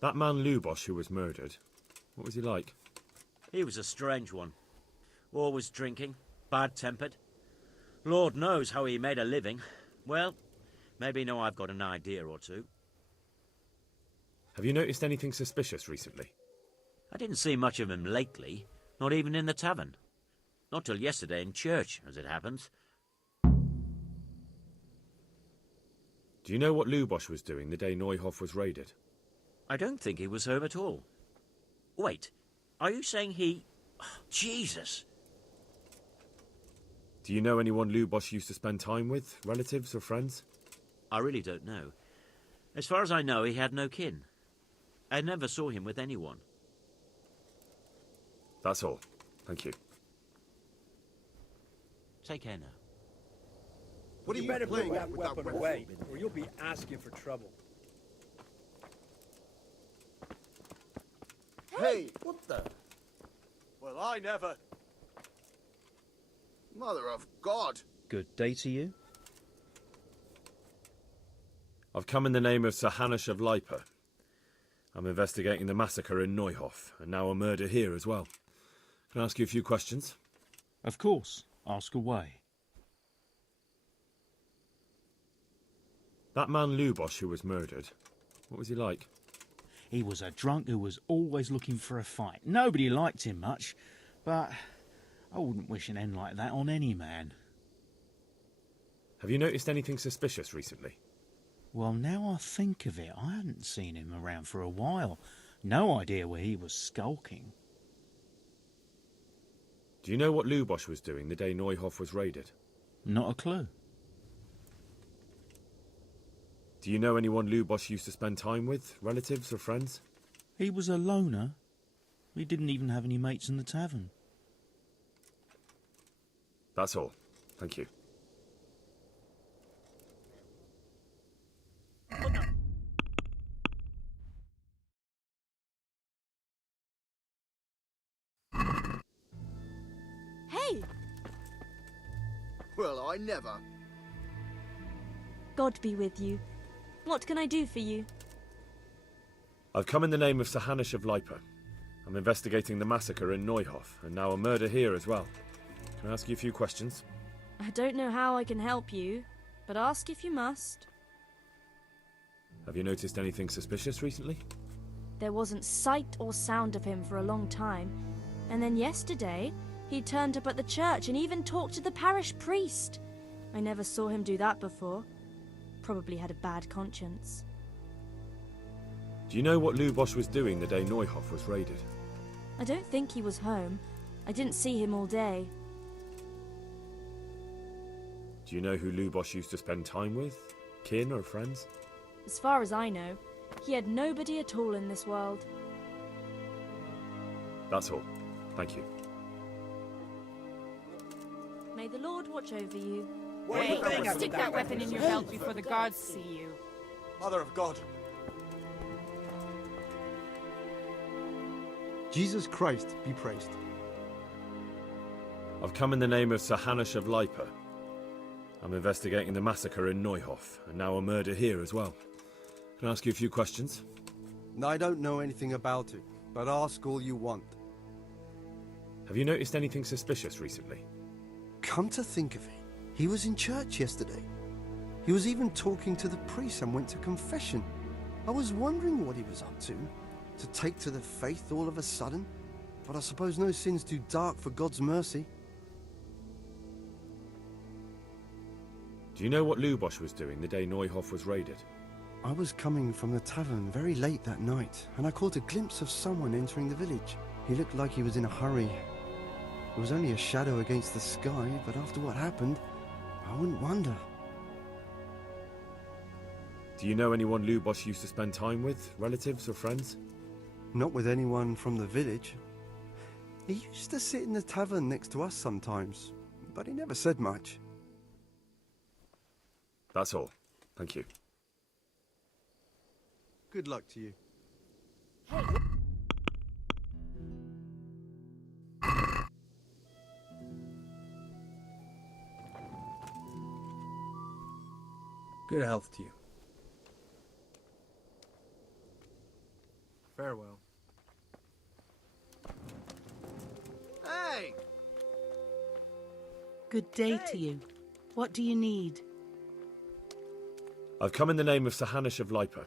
That man Lubosh who was murdered, what was he like? He was a strange one. Always drinking, bad-tempered. Lord knows how he made a living. Well, maybe now I've got an idea or two. Have you noticed anything suspicious recently? I didn't see much of him lately, not even in the tavern. Not till yesterday in church, as it happens. Do you know what Lubosh was doing the day Neuhof was raided? I don't think he was home at all. Wait, are you saying he... Oh, Jesus! Do you know anyone Lubosh used to spend time with, relatives or friends? I really don't know. As far as I know, he had no kin. I never saw him with anyone. That's all. Thank you. Take care now. What are you better put that weapon away, or you'll be asking for trouble. Hey! What the? Well, I never... Mother of God! Good day to you. I've come in the name of Sir Hanush of Lipa. I'm investigating the massacre in Neuhof, and now a murder here as well. Can I ask you a few questions? Of course. Ask away. That man Lubosh who was murdered, what was he like? He was a drunk who was always looking for a fight. Nobody liked him much, but I wouldn't wish an end like that on any man. Have you noticed anything suspicious recently? Well, now I think of it, I hadn't seen him around for a while. No idea where he was skulking. Do you know what Lubosh was doing the day Neuhof was raided? Not a clue. Do you know anyone Lubosh used to spend time with, relatives or friends? He was a loner. He didn't even have any mates in the tavern. That's all. Thank you. Hey! Well, I never. God be with you. What can I do for you? I've come in the name of Sir Hanush of Lipa. I'm investigating the massacre in Neuhof, and now a murder here as well. Can I ask you a few questions? I don't know how I can help you, but ask if you must. Have you noticed anything suspicious recently? There wasn't sight or sound of him for a long time, and then yesterday he turned up at the church and even talked to the parish priest. I never saw him do that before. Probably had a bad conscience. Do you know what Lubosh was doing the day Neuhof was raided? I don't think he was home. I didn't see him all day. Do you know who Lubosh used to spend time with? Kin or friends? As far as I know, he had nobody at all in this world. That's all. Thank you. May the Lord watch over you. Wait, stick that weapon in your belt before the guards see you. Mother of God. Jesus Christ be praised. I've come in the name of Sir Hanush of Lipa. I'm investigating the massacre in Neuhof, and now a murder here as well. Can I ask you a few questions? I don't know anything about it, but ask all you want. Have you noticed anything suspicious recently? Come to think of it, he was in church yesterday. He was even talking to the priest and went to confession. I was wondering what he was up to take to the faith all of a sudden. But I suppose no sin's too dark for God's mercy. Do you know what Lubosh was doing the day Neuhof was raided? I was coming from the tavern very late that night, and I caught a glimpse of someone entering the village. He looked like he was in a hurry. It was only a shadow against the sky, but after what happened, I wouldn't wonder. Do you know anyone Lubosh used to spend time with, relatives or friends? Not with anyone from the village. He used to sit in the tavern next to us sometimes, but he never said much. That's all. Thank you. Good luck to you. Good health to you. Farewell. Hey! Good day to you. What do you need? I've come in the name of Sir Hanish of Lipa.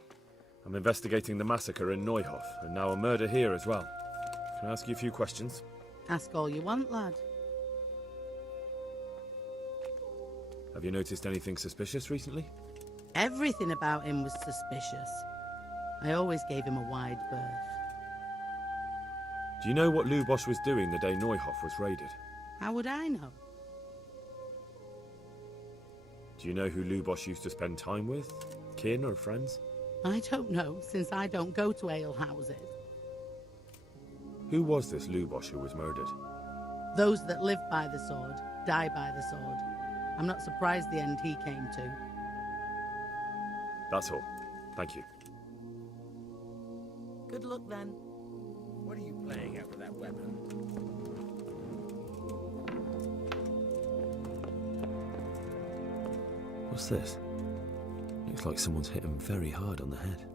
I'm investigating the massacre in Neuhof, and now a murder here as well. Can I ask you a few questions? Ask all you want, lad. Have you noticed anything suspicious recently? Everything about him was suspicious. I always gave him a wide berth. Do you know what Lubosh was doing the day Neuhof was raided? How would I know? Do you know who Lubosh used to spend time with? Kin or friends? I don't know, since I don't go to alehouses. Who was this Lubosh who was murdered? Those that live by the sword, die by the sword. I'm not surprised the end he came to. That's all. Thank you. Good luck then. What are you playing at with that weapon? What's this? Looks like someone's hit him very hard on the head.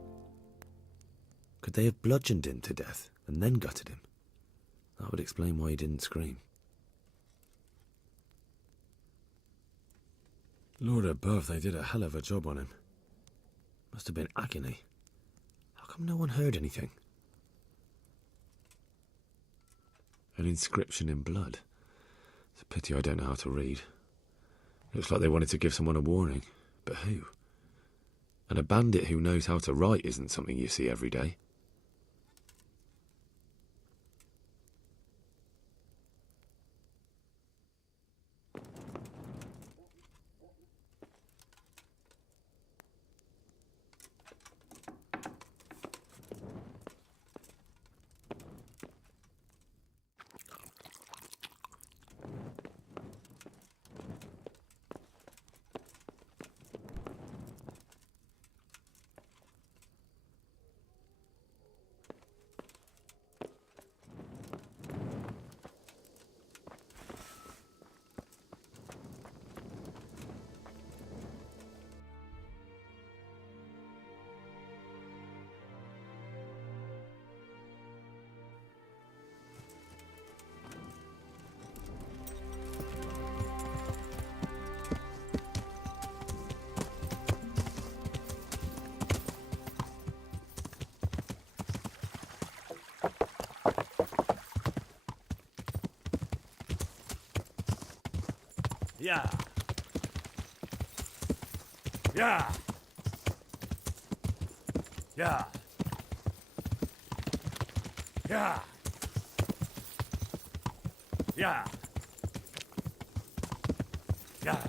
Could they have bludgeoned him to death and then gutted him? That would explain why he didn't scream. Lord above, they did a hell of a job on him. Must have been agony. How come no one heard anything? An inscription in blood. It's a pity I don't know how to read. Looks like they wanted to give someone a warning. But who? And a bandit who knows how to write isn't something you see every day. Yeah. Yeah. Yeah. Yeah. Yeah. Yeah.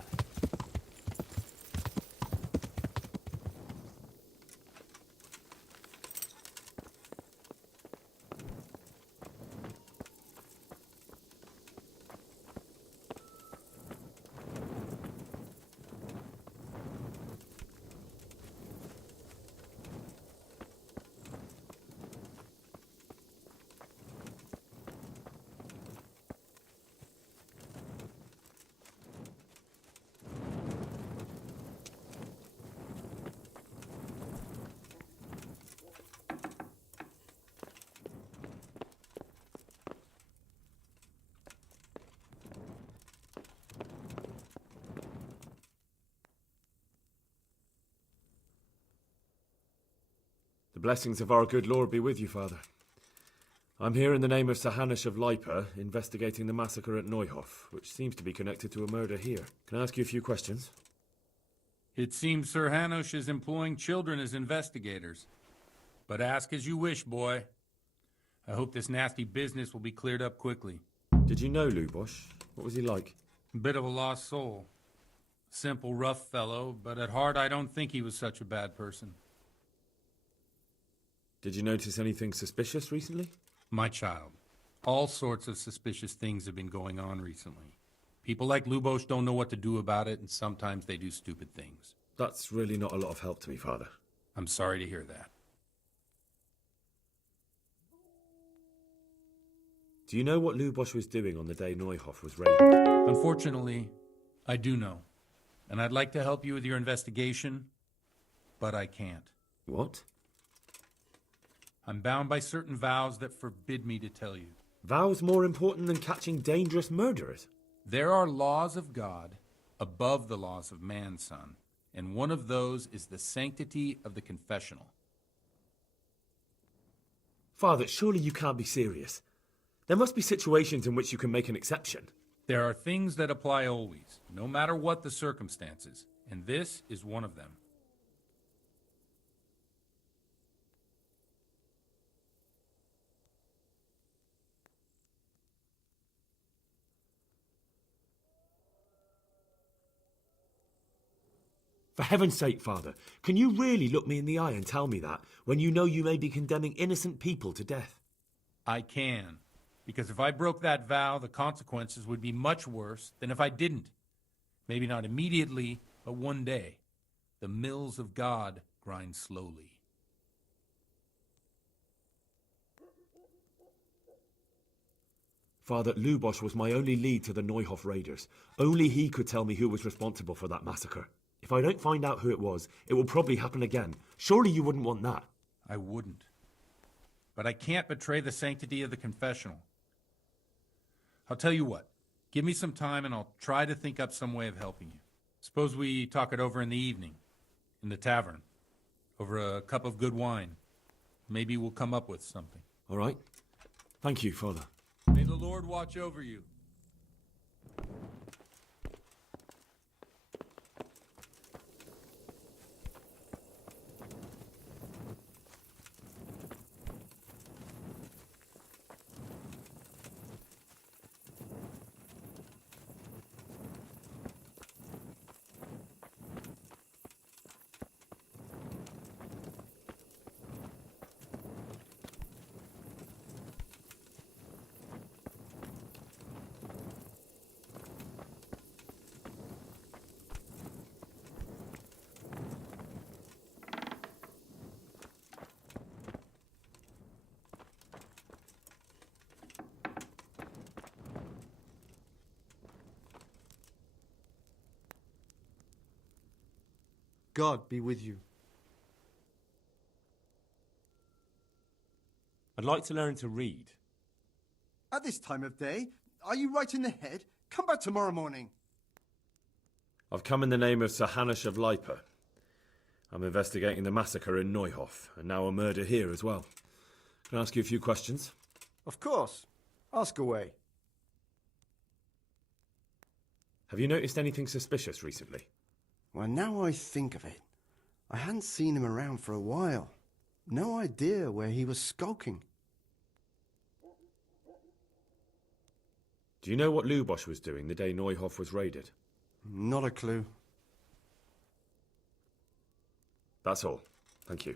The blessings of our good Lord be with you, Father. I'm here in the name of Sir Hanish of Lipa, investigating the massacre at Neuhof, which seems to be connected to a murder here. Can I ask you a few questions? It seems Sir Hanish is employing children as investigators. But ask as you wish, boy. I hope this nasty business will be cleared up quickly. Did you know Lubosh? What was he like? Bit of a lost soul. Simple, rough fellow, but at heart I don't think he was such a bad person. Did you notice anything suspicious recently? My child, all sorts of suspicious things have been going on recently. People like Lubosh don't know what to do about it, and sometimes they do stupid things. That's really not a lot of help to me, Father. I'm sorry to hear that. Do you know what Lubosh was doing on the day Neuhof was raided? Unfortunately, I do know. And I'd like to help you with your investigation, but I can't. What? I'm bound by certain vows that forbid me to tell you. Vows more important than catching dangerous murderers? There are laws of God above the laws of man, son, and one of those is the sanctity of the confessional. Father, surely you can't be serious. There must be situations in which you can make an exception. There are things that apply always, no matter what the circumstances, and this is one of them. For heaven's sake, Father, can you really look me in the eye and tell me that when you know you may be condemning innocent people to death? I can, because if I broke that vow, the consequences would be much worse than if I didn't. Maybe not immediately, but one day. The mills of God grind slowly. Father, Lubosh was my only lead to the Neuhof raiders. Only he could tell me who was responsible for that massacre. If I don't find out who it was, it will probably happen again. Surely you wouldn't want that. I wouldn't. But I can't betray the sanctity of the confessional. I'll tell you what. Give me some time and I'll try to think up some way of helping you. Suppose we talk it over in the evening, in the tavern, over a cup of good wine. Maybe we'll come up with something. All right. Thank you, Father. May the Lord watch over you. God be with you. I'd like to learn to read. At this time of day? Are you right in the head? Come back tomorrow morning. I've come in the name of Sir Hanush of Lipa. I'm investigating the massacre in Neuhof, and now a murder here as well. Can I ask you a few questions? Of course. Ask away. Have you noticed anything suspicious recently? Well, now I think of it, I hadn't seen him around for a while. No idea where he was skulking. Do you know what Lubosh was doing the day Neuhof was raided? Not a clue. That's all. Thank you.